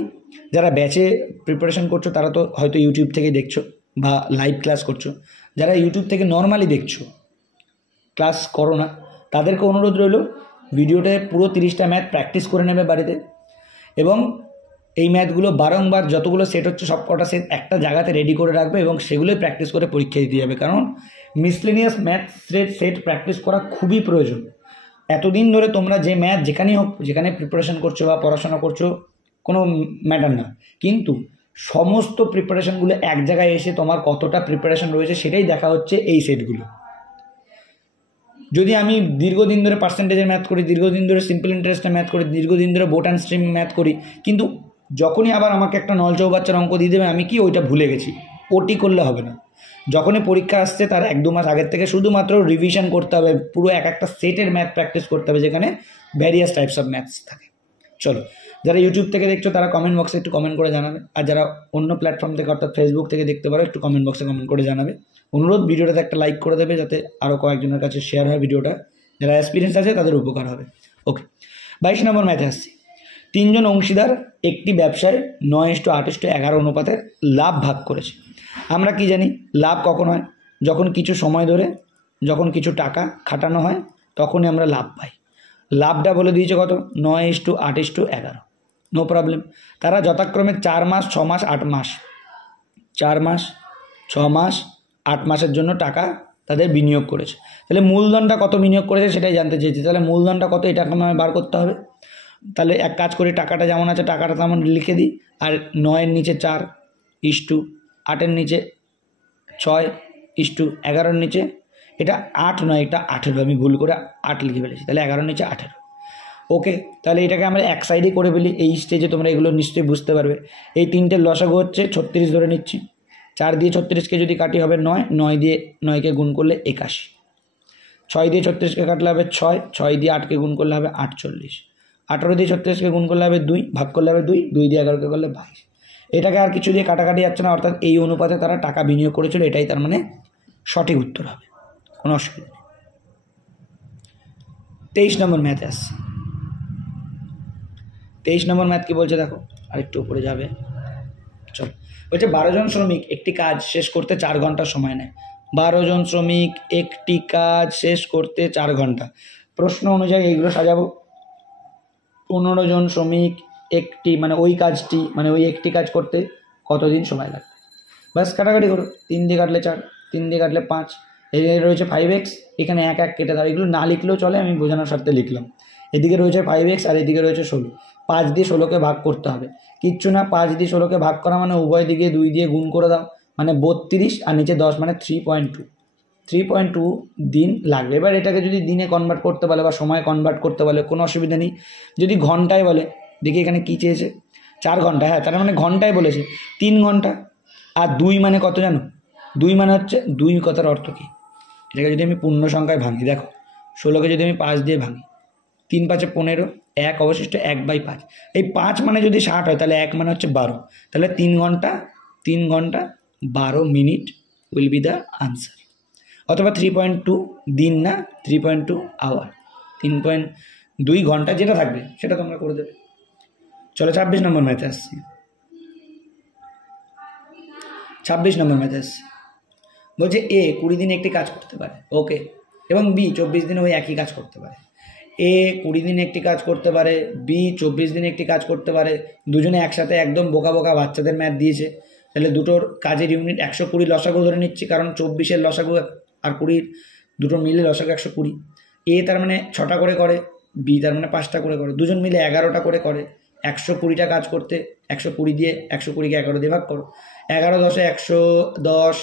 যারা ব্যাচে প্রিপারেশন করছো তারা তো হয়তো ইউটিউব থেকে দেখছো বা লাইভ ক্লাস করছো। যারা ইউটিউব থেকে নর্মালি দেখছো, ক্লাস করো না, তাদেরকে অনুরোধ রইল ভিডিওতে পুরো 30টা ম্যাথ প্র্যাকটিস করে নেবে বাড়িতে, এবং এই ম্যাথগুলো বারংবার যতগুলো সেট হচ্ছে সব কটা সেট একটা জায়গাতে রেডি করে রাখবে এবং সেগুলোই প্র্যাকটিস করে পরীক্ষা দিতে যাবে। কারণ মিসলেনিয়াস ম্যাথ সেট প্র্যাকটিস করা খুবই প্রয়োজন। এতদিন ধরে তোমরা যে ম্যাথ যেখানেই হোক, যেখানে প্রিপারেশন করছো বা পড়াশোনা করছো, কোনো ম্যাটার না, কিন্তু সমস্ত প্রিপারেশনগুলো এক জায়গায় এসে তোমার কতটা প্রিপারেশন রয়েছে সেটাই দেখা হচ্ছে এই সেটগুলো। যদি আমি দীর্ঘদিন ধরে পার্সেন্টেজের ম্যাথ করি, দীর্ঘদিন ধরে সিম্পল ইন্টারেস্টের ম্যাথ করি, দীর্ঘদিন ধরে বোট অ্যান্ড স্ট্রিম ম্যাথ করি, কিন্তু যখনই আবার আমাকে একটা নল চৌবাচ্চার অঙ্ক দিয়ে দেবে, আমি কি ওইটা ভুলে গেছি, ওটি করলে হবে না। যখনই পরীক্ষা আসছে তার 1-2 মাস আগের থেকে শুধুমাত্র রিভিশন করতে হবে, পুরো একটা সেটের ম্যাথ প্র্যাকটিস করতে হবে যেখানে ভ্যারিয়াস টাইপস অফ ম্যাথস থাকে। চলো, যারা ইউটিউব থেকে দেখছো তারা কমেন্ট বক্সে একটু কমেন্ট করে জানাবে, আর যারা অন্য প্ল্যাটফর্ম থেকে অর্থাৎ ফেসবুক থেকে দেখতে পারো একটু কমেন্ট বক্সে কমেন্ট করে জানাবে। অনুরোধ ভিডিওটাতে একটা লাইক করে দেবে যাতে আরও কয়েকজনের কাছে শেয়ার হয় ভিডিওটা, যারা এক্সপিরিয়েন্স আছে তাদের উপকার হবে। ওকে, 22 নম্বর ম্যাথে আসছি। 3 জন অংশীদার একটি ব্যবসায় 9:8:11 অনুপাতে লাভ ভাগ করেছে। আমরা কি জানি লাভ কখন হয়? যখন কিছু সময় ধরে, যখন কিছু টাকা খাটানো হয় তখনই আমরা লাভ পাই। লাভটা বলে দিয়েছে কত? 9:8:11, নো প্রবলেম। তারা যথাক্রমে 4 মাস, 6 মাস, 8 মাস, 4 মাস, 6 মাস, 8 মাসের জন্য টাকা তাদের বিনিয়োগ করেছে। তাহলে মূলধনটা কত বিনিয়োগ করেছে সেটাই জানতে চেয়েছি। তাহলে মূলধনটা কত এটা আমায় বার করতে হবে। তাহলে এক কাজ করি, টাকাটা যেমন আছে টাকাটা তেমন লিখে দিই, আর 9-এর নিচে 4:8-এর নিচে 6:11-এর নিচে, এটা 8 নয়, এটা 18, আমি ভুল করে 8 লিখে ফেলেছি, তাহলে 11-এর নিচে 18। ওকে, তাহলে এটাকে আমরা এক সাইডে করে ফেলি। এই স্টেজে তোমরা এগুলো নিশ্চয়ই বুঝতে পারবে। এই 3টে লসাগু হচ্ছে 36 ধরে নিচ্ছি। 4 দিয়ে 36কে যদি কাটি হবে 9, 9 দিয়ে 9কে গুণ করলে 81, 6 দিয়ে 36কে কাটলে হবে 6, 6 দিয়ে 8কে গুণ করলে হবে 48, 18 দিয়ে 36কে গুণ করলে হবে 2, ভাগ করলে হবে 2, 2 দিয়ে 11কে করলে 22। এটাকে আর কিছু দিয়ে কাটাকাটি যাচ্ছে না, অর্থাৎ এই অনুপাতে তারা টাকা বিনিয়োগ করেছিল, এটাই তার মানে সঠিক উত্তর হবে, কোনো অসুবিধা নেই। 23 নম্বর ম্যাথে আসছে। 23 নম্বর ম্যাথ কি বলছে দেখো, আরেকটু উপরে যাবে, চলো। বলছে 12 জন শ্রমিক একটি কাজ শেষ করতে 4 ঘন্টা সময় নেয়। 12 জন শ্রমিক একটি কাজ শেষ করতে 4 ঘন্টা। প্রশ্ন অনুযায়ী এইগুলো সাজাবো। 15 জন শ্রমিক একটি মানে ওই কাজটি মানে ওই একটি কাজ করতে কতদিন সময় লাগবে? বাস কাটাকাটি করো, 3 দিয়ে কাটলে 4, 3 দিয়ে কাটলে 5, এদিকে রয়েছে 5x, এখানে 1 কেটে দাও। এগুলো না লিখলেও চলে, আমি বোঝানোর স্বার্থে লিখলাম। এদিকে রয়েছে 5x আর এদিকে রয়েছে 16, 5 দিয়ে 16কে ভাগ করতে হবে। কিচ্ছু না, 5 দিয়ে 16কে ভাগ করা মানে উভয় দিকে 2 দিয়ে গুণ করে দাও, মানে 32 আর নিচে 10 মানে 3.2 দিন লাগবে। এবার এটাকে যদি দিনে কনভার্ট করতে বলে বা সময় কনভার্ট করতে বলে কোনো অসুবিধা নেই। যদি ঘন্টায় বলে, দেখি এখানে কী চেয়েছে, 4 ঘন্টা, হ্যাঁ তার মানে ঘন্টায় বলেছে 3 ঘন্টা। আর 2 মানে কত জানো? 2 মানে হচ্ছে 2 কথার অর্থ কী? এটাকে যদি আমি পূর্ণ সংখ্যায় ভাঙি, দেখো 16কে যদি আমি 5 দিয়ে ভাঙি, 3-5 15, 1 অবশিষ্ট 1/5। এই 5 মানে যদি 60 হয় তাহলে 1 মানে হচ্ছে 12, তাহলে 3 ঘন্টা 12 minute will be the answer. অথবা 3.2 দিন না, 3.2 আওয়ার, 3.2 ঘন্টা যেটা থাকবে সেটা তোমরা করে দেবে। চলো 26 নম্বর ম্যাথে আসছি। 26 নম্বর ম্যাথে আসছি। বলছে এ 20 দিনে একটি কাজ করতে পারে, ওকে, এবং বি 24 দিনে ওই একই কাজ করতে পারে। এ 20 দিনে একটি কাজ করতে পারে, বি 24 দিনে একটি কাজ করতে পারে। দুজনে একসাথে একদম বোকা বোকা বাচ্চাদের ম্যাথ দিয়েছে। তাহলে দুটোর কাজের ইউনিট 120 লসাগু ধরে নিচ্ছি, কারণ 24-এর লসাগু আর 20 দুটো মিলে লসাগু 120। এ তার মানে 6টা করে করে, বি তার মানে 5টা করে করে, দুজন মিলে 11টা করে করে। 120টা কাজ করতে 120 দিয়ে 120কে 11 দিয়ে ভাগ করো, 11 10 110,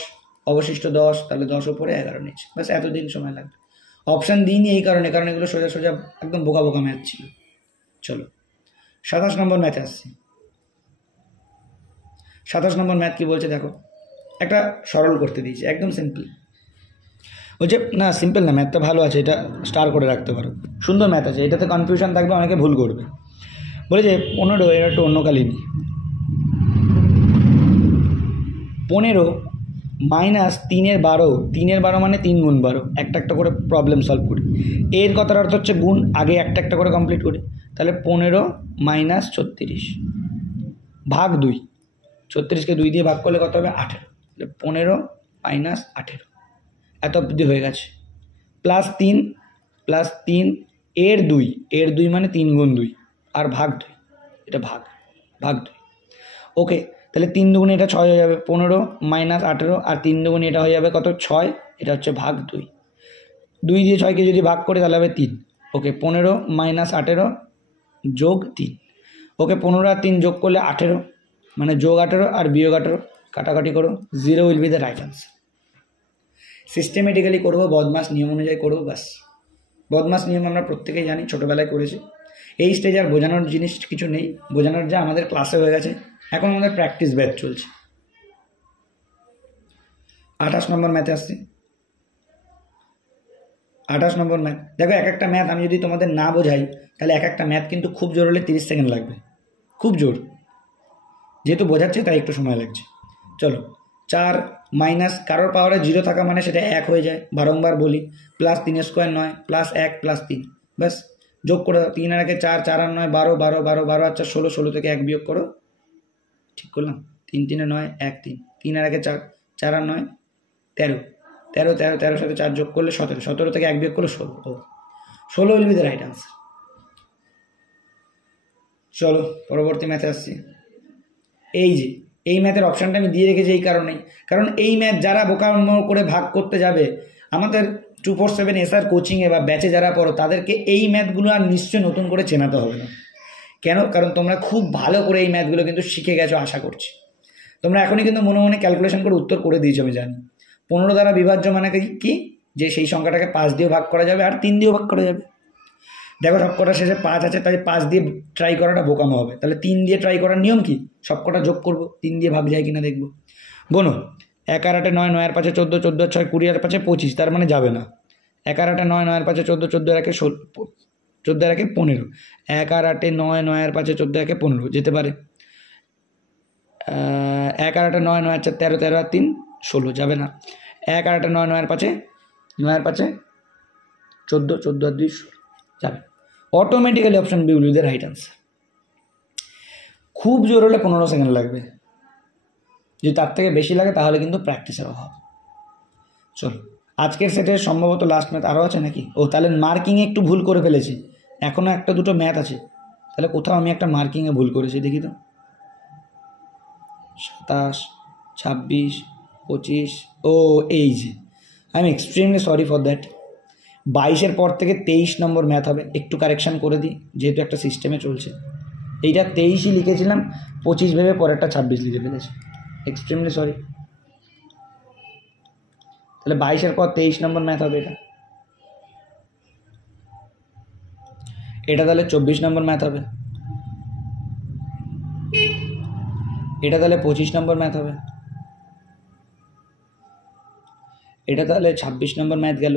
অবশিষ্ট 10, তাহলে 10 উপরে 11 নিচ্ছে। ব্যাস এতদিন সময় লাগবে। অপশান দিইনি এই কারণে, কারণ এগুলো সোজা সোজা একদম বোকা বোকা ম্যাথ ছিল। চলো 27 নম্বর ম্যাথে আসছি। 27 নম্বর ম্যাথ কি বলছে দেখো, একটা সরল করতে দিয়েছে, একদম সিম্পল বলছে। না সিম্পল না, ম্যাথটা ভালো আছে, এটা স্টার করে রাখতে পারো, সুন্দর ম্যাথ আছে, এটাতে কনফিউশন থাকবে, অনেকে ভুল করবে। বলেছে 15, এটা একটু অন্য কালি নি, 15 মাইনাস 3-এর 12, 3-এর 12 মানে 3 গুণ 12, একটা একটা করে প্রবলেম সলভ করি। এর কথার অর্থ হচ্ছে গুণ, আগে একটা একটা করে কমপ্লিট করি। তাহলে 15 মাইনাস 36 ভাগ 2, 36কে 2 দিয়ে ভাগ করলে কত হবে 18, তাহলে 15 মাইনাস 18, এত অবধি হয়ে গেছে। প্লাস 3 এর 2 মানে 3 গুণ 2 আর ভাগ 2, এটা ভাগ 2। ওকে, তাহলে 3 দুগুণে এটা 6 হয়ে যাবে, 15 মাইনাস 18, আর 3 দুগুণে এটা হয়ে যাবে কত 6, এটা হচ্ছে ভাগ 2। 2 দিয়ে 6কে যদি ভাগ করে তাহলে হবে 3। ওকে, 15 মাইনাস 18 যোগ 3। ওকে, 15 আর 3 যোগ করলে 18, মানে যোগ 18 আর বিয়োগ 18, কাটাকাটি করো, 0 will be the right answer. Systematically করবো, বদমাস নিয়ম অনুযায়ী করবো, বাস। বদমাস নিয়ম আমরা প্রত্যেকেই জানি, ছোটোবেলায় করেছি। এই স্টেজে আর বোঝানোর জিনিস কিছু নেই, বোঝানোর যা আমাদের ক্লাসে হয়ে গেছে, এখন আমাদের প্র্যাকটিস ব্যাচ চলছে। 28 নম্বর ম্যাথে আসছি। 28 নম্বর ম্যাথ দেখো, এক একটা ম্যাথ আমি যদি তোমাদের না বোঝাই তাহলে এক একটা ম্যাথ কিন্তু খুব জোর হলে 30 সেকেন্ড লাগবে, খুব জোর। যেহেতু বোঝাচ্ছে তাই একটু সময় লাগছে। চলো, 4 মাইনাস কারোর পাওয়ারে 0 থাকা মানে সেটা 1 হয়ে যায়, বারংবার বলি। প্লাস 3 স্কোয়ার 9, প্লাস 1 প্লাস 3, ব্যাস যোগ করে 3 আর 1 4, 4 আর 9 12, 12 12 12 আচ্ছা 16, 16 থেকে 1 বিয়োগ করো, ঠিক করলাম। 3 3 9 1 3, 3 আর 1 4, 4 আর 9 13, 13 13 13 সাথে 4 যোগ করলে 17, 17 থেকে 1 বিয়োগ করলে 16, 16 will be the right answer. চলো পরবর্তী ম্যাথে আসছি। এই যে এই ম্যাথের অপশানটা আমি দিয়ে রেখেছি এই কারণেই, কারণ এই ম্যাথ যারা বোকামো করে ভাগ করতে যাবে আমাদের 247 SR কোচিংয়ে বা ব্যাচে যারা পড়ো, তাদেরকে এই ম্যাথগুলো আর নিশ্চয়ই নতুন করে চেনাতে হবে না। কেন? কারণ তোমরা খুব ভালো করে এই ম্যাথগুলো কিন্তু শিখে গেছো আশা করছি। তোমরা এখনই কিন্তু মনে মনে ক্যালকুলেশন করে উত্তর করে দিয়েছো, আমি জানি। 15 দ্বারা বিভাজ্য মানে কি, যে সেই সংখ্যাটাকে 5 দিয়েও ভাগ করা যাবে আর 3 দিয়েও ভাগ করা যাবে। দেখো সবকটা শেষে 5 আছে, তাই 5 দিয়ে ট্রাই করাটা বোকামো হবে। তাহলে 3 দিয়ে ট্রাই করার নিয়ম কি, সবকটা যোগ করব, 3 দিয়ে ভাগ যায় কিনা দেখবো। গোনো, 1 আর 8 9, 9 আর 5 14, 14 আর 6 20 আর 5 25, তার মানে যাবে না। 1 আর 8 9, 9 আর 5 14, 14 আর 1 16, 14 আর 1 15, 1 আর 8 9, 9 আর 5 14 আর 1 15 যেতে পারে। 1 আর 8 9, 9 আর 4 13, 13 আর 3 16 যাবে না। 1 আর 8 9, 9 আর 5 9 আর 5 14, 14 আর 2 16 যাবে। Automatically option B will be the right answer. খুব জোর হলে 15 সেকেন্ড লাগবে, যদি তার থেকে বেশি লাগে তাহলে কিন্তু প্র্যাকটিসের অভাব। চলো আজকের সেটের সম্ভবত লাস্ট ম্যাথ আরও আছে নাকি? ও তাহলে মার্কিংয়ে একটু ভুল করে ফেলেছি, এখনও একটা দুটো ম্যাথ আছে, তাহলে কোথাও আমি একটা মার্কিংয়ে ভুল করেছি, দেখি তো। 27 26 25, ও এই যে I am extremely sorry for that. 22-এর পর থেকে 23 নম্বর ম্যাথ হবে, একটু কারেকশান করে দিই যেহেতু একটা সিস্টেমে চলছে। এইটা 23ই লিখেছিলাম, 25 ভেবে পরেরটা 26 লিখে ফেলেছি, এক্সট্রিমলি সরি। তাহলে 22-এর পর 23 নম্বর ম্যাথ হবে এটা। এটা তাহলে 24 নম্বর ম্যাথ হবে, এটা তাহলে 25 নম্বর ম্যাথ হবে, এটা তাহলে 26 নম্বর ম্যাথ গেল,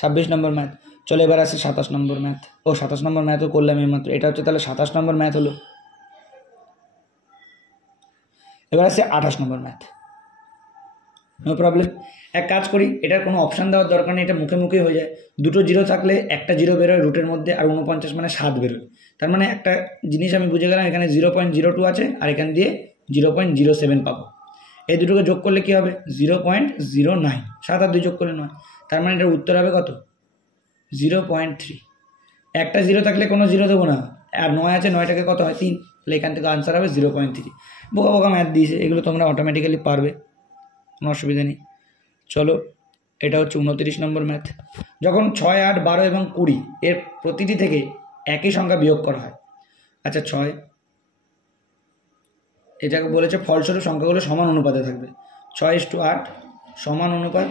26 নম্বর ম্যাথ। চলো এবার আসি 27 নম্বর ম্যাথ। ও 27 নম্বর ম্যাথও করলাম এইমাত্র, এটা হচ্ছে তাহলে 27 নম্বর ম্যাথ হলো। এবার আসছে 28 নম্বর ম্যাথ। নো প্রবলেম, এক কাজ করি, এটার কোনো অপশান দেওয়ার দরকার নেই, এটা মুখে মুখে হয়ে যায়। দুটো জিরো থাকলে একটা জিরো বেরোয় রুটের মধ্যে, আর 49 মানে 7 বেরোয়। তার মানে একটা জিনিস আমি বুঝে গেলাম, এখানে 0.02 আছে আর এখান দিয়ে 0.07 পাবো। এই দুটোকে যোগ করলে কী হবে? 0.09, 7 আর 2 যোগ করলে 9, তার মানে এটার উত্তর হবে কত? 0.3। একটা 0 থাকলে কোনো 0 দেবো না, আর 9 আছে, 9টাকে কত হয় 3, তাহলে এখান থেকে আনসার হবে 0.3। বোকা বোকা ম্যাথ দিয়েছে, এগুলো তোমরা অটোমেটিক্যালি পারবে, কোনো অসুবিধা নেই। চলো, এটা হচ্ছে 29 নম্বর ম্যাথ। যখন 6, 8, 12 এবং 20 এর প্রতিটি থেকে একই সংখ্যা বিয়োগ করা হয়। আচ্ছা 6, এটাকে বলেছে ফলস্বরূপ সংখ্যাগুলো সমান অনুপাতে থাকবে। 6:8 সমান অনুপাত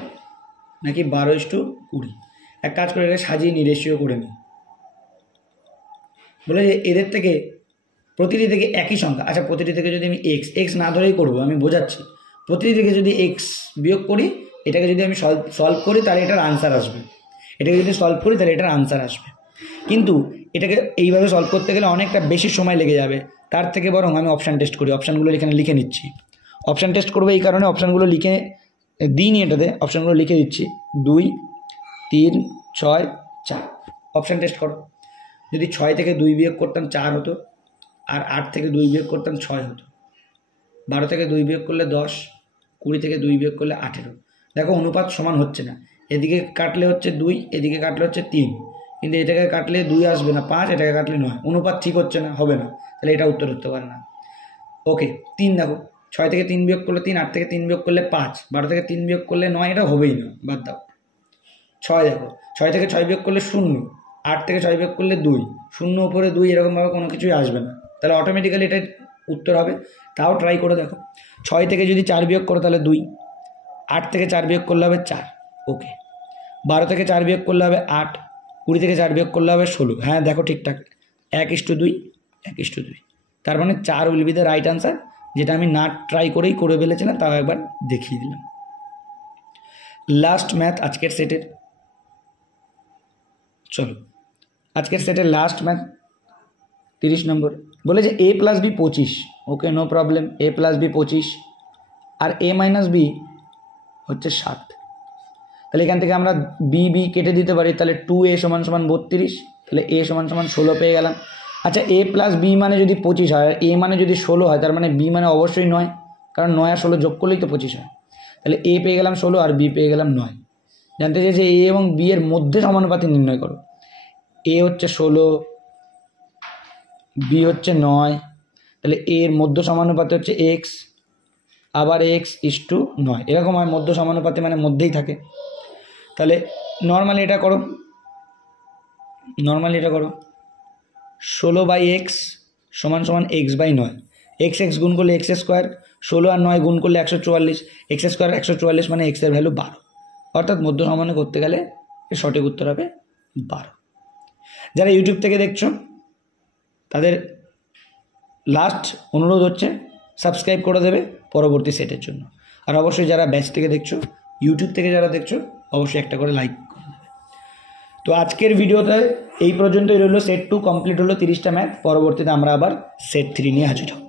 নাকি 12:20? এক কাজ করে এটাকে সাজিয়ে নিই, রেশিও করে নিই। বলে যে এদের থেকে প্রতিটি থেকে একই সংখ্যা। আচ্ছা প্রতিটি থেকে যদি আমি এক্স না ধরেই করবো, আমি বোঝাচ্ছি। প্রতিটি থেকে যদি এক্স বিয়োগ করি, এটাকে যদি আমি সলভ করি তাহলে এটার আনসার আসবে। এটাকে যদি সলভ করি তাহলে এটার আনসার আসবে। কিন্তু এটাকে এইভাবে সলভ করতে গেলে অনেকটা বেশি সময় লেগে যাবে। তার থেকে বরং আমি অপশান টেস্ট করি। অপশানগুলো এখানে লিখে নিচ্ছি। অপশান টেস্ট করবো এই কারণে, অপশানগুলো লিখে দিইনি এটাতে, অপশানগুলো লিখে দিচ্ছি। 2, 3, 6, 4। অপশান টেস্ট করো। যদি 6 থেকে 2 বিয়োগ করতাম 4 হতো, আর 8 থেকে 2 বিয়োগ করতাম 6 হতো। 12 থেকে 2 বিয়োগ করলে 10, 20 থেকে 2 বিয়োগ করলে 18। দেখো অনুপাত সমান হচ্ছে না। এদিকে কাটলে হচ্ছে 2, এদিকে কাটলে হচ্ছে 3, কিন্তু এটাকে কাটলে 2 আসবে না 5, এটাকে কাটলে 9। অনুপাত ঠিক হচ্ছে না, হবে না, তাহলে এটা উত্তর হতে পারে না। ওকে, 3 দেখো, 6 থেকে 3 বিয়োগ করলে 3, 8 থেকে 3 বিয়োগ করলে 5, 12 থেকে 3 বিয়োগ করলে 9, এটা হবেই না, বাদ দাও। 6 দেখো, 6 থেকে 6 বিয়োগ করলে 0, 8 থেকে 6 বিয়োগ করলে 2, 0 উপরে 2, এরকমভাবে কোনো কিছুই আসবে না, তাহলে অটোমেটিক্যালি এটা উত্তর হবে। তাও ট্রাই করে দেখো। 6 থেকে যদি 4 বিয়োগ করো তাহলে 2, 8 থেকে 4 বিয়োগ করলে হবে 4। ওকে, 12 থেকে 4 বিয়োগ করলে হবে 8, 20 থেকে 4 বিয়োগ করলে হবে 16। হ্যাঁ দেখো ঠিকঠাক, 1:2, 1:2। তার মানে 4 will be the right answer, যেটা আমি না ট্রাই করেই করে ফেলেছিলাম, তাও একবার দেখিয়ে দিলাম। লাস্ট ম্যাথ আজকের সেটের। চলো, আজকের সেটের লাস্ট ম্যাথ 30 নম্বর। বলে যে a + b 25। Okay, no problem. a + b 25 আর a - b হচ্ছে 7। তাহলে এখান থেকে আমরা b কেটে দিতে পারি, তাহলে 2a = 32, তাহলে a = 16 পেয়ে গেলাম। আচ্ছা a + b মানে যদি 25 হয়, আর a মানে যদি 16 হয়, তার মানে b মানে অবশ্যই 9, কারণ 9 আর 16 যোগ করলেই তো 25 হয়। তাহলে a পেয়ে গেলাম 16 আর b পেয়ে গেলাম 9। জানতে চাইছে a এবং b এর মধ্যে সমানুপাতি নির্ণয় করো। a হচ্ছে 16, b হচ্ছে 9, তাহলে a এর মধ্য সমানুপাতি হচ্ছে x, আবার x:9, এরকম হয়। মধ্য সমানুপাতি মানে মধ্যেই থাকে। তাহলে নর্মালি এটা করো, 16/x = x/9। x গুণ করলে x², 16 আর 9 গুণ করলে 144, x² 144 মানে x এর ভ্যালু 12। অর্থাৎ মধ্য সমান্য করতে গেলে সঠিক উত্তর হবে 12। যারা ইউটিউব থেকে দেখছো তাদের লাস্ট অনুরোধ হচ্ছে সাবস্ক্রাইব করে দেবে পরবর্তী সেটের জন্য। আর অবশ্যই যারা ব্যাচ থেকে দেখছো, ইউটিউব থেকে যারা দেখছো, অবশ্যই একটা করে লাইক করে দেবে। তো আজকের ভিডিওতে এই পর্যন্তই রইল। সেট 2 কমপ্লিট হলো, 30টা ম্যাথ। পরবর্তীতে আমরা আবার সেট 3 নিয়ে হাজির হব।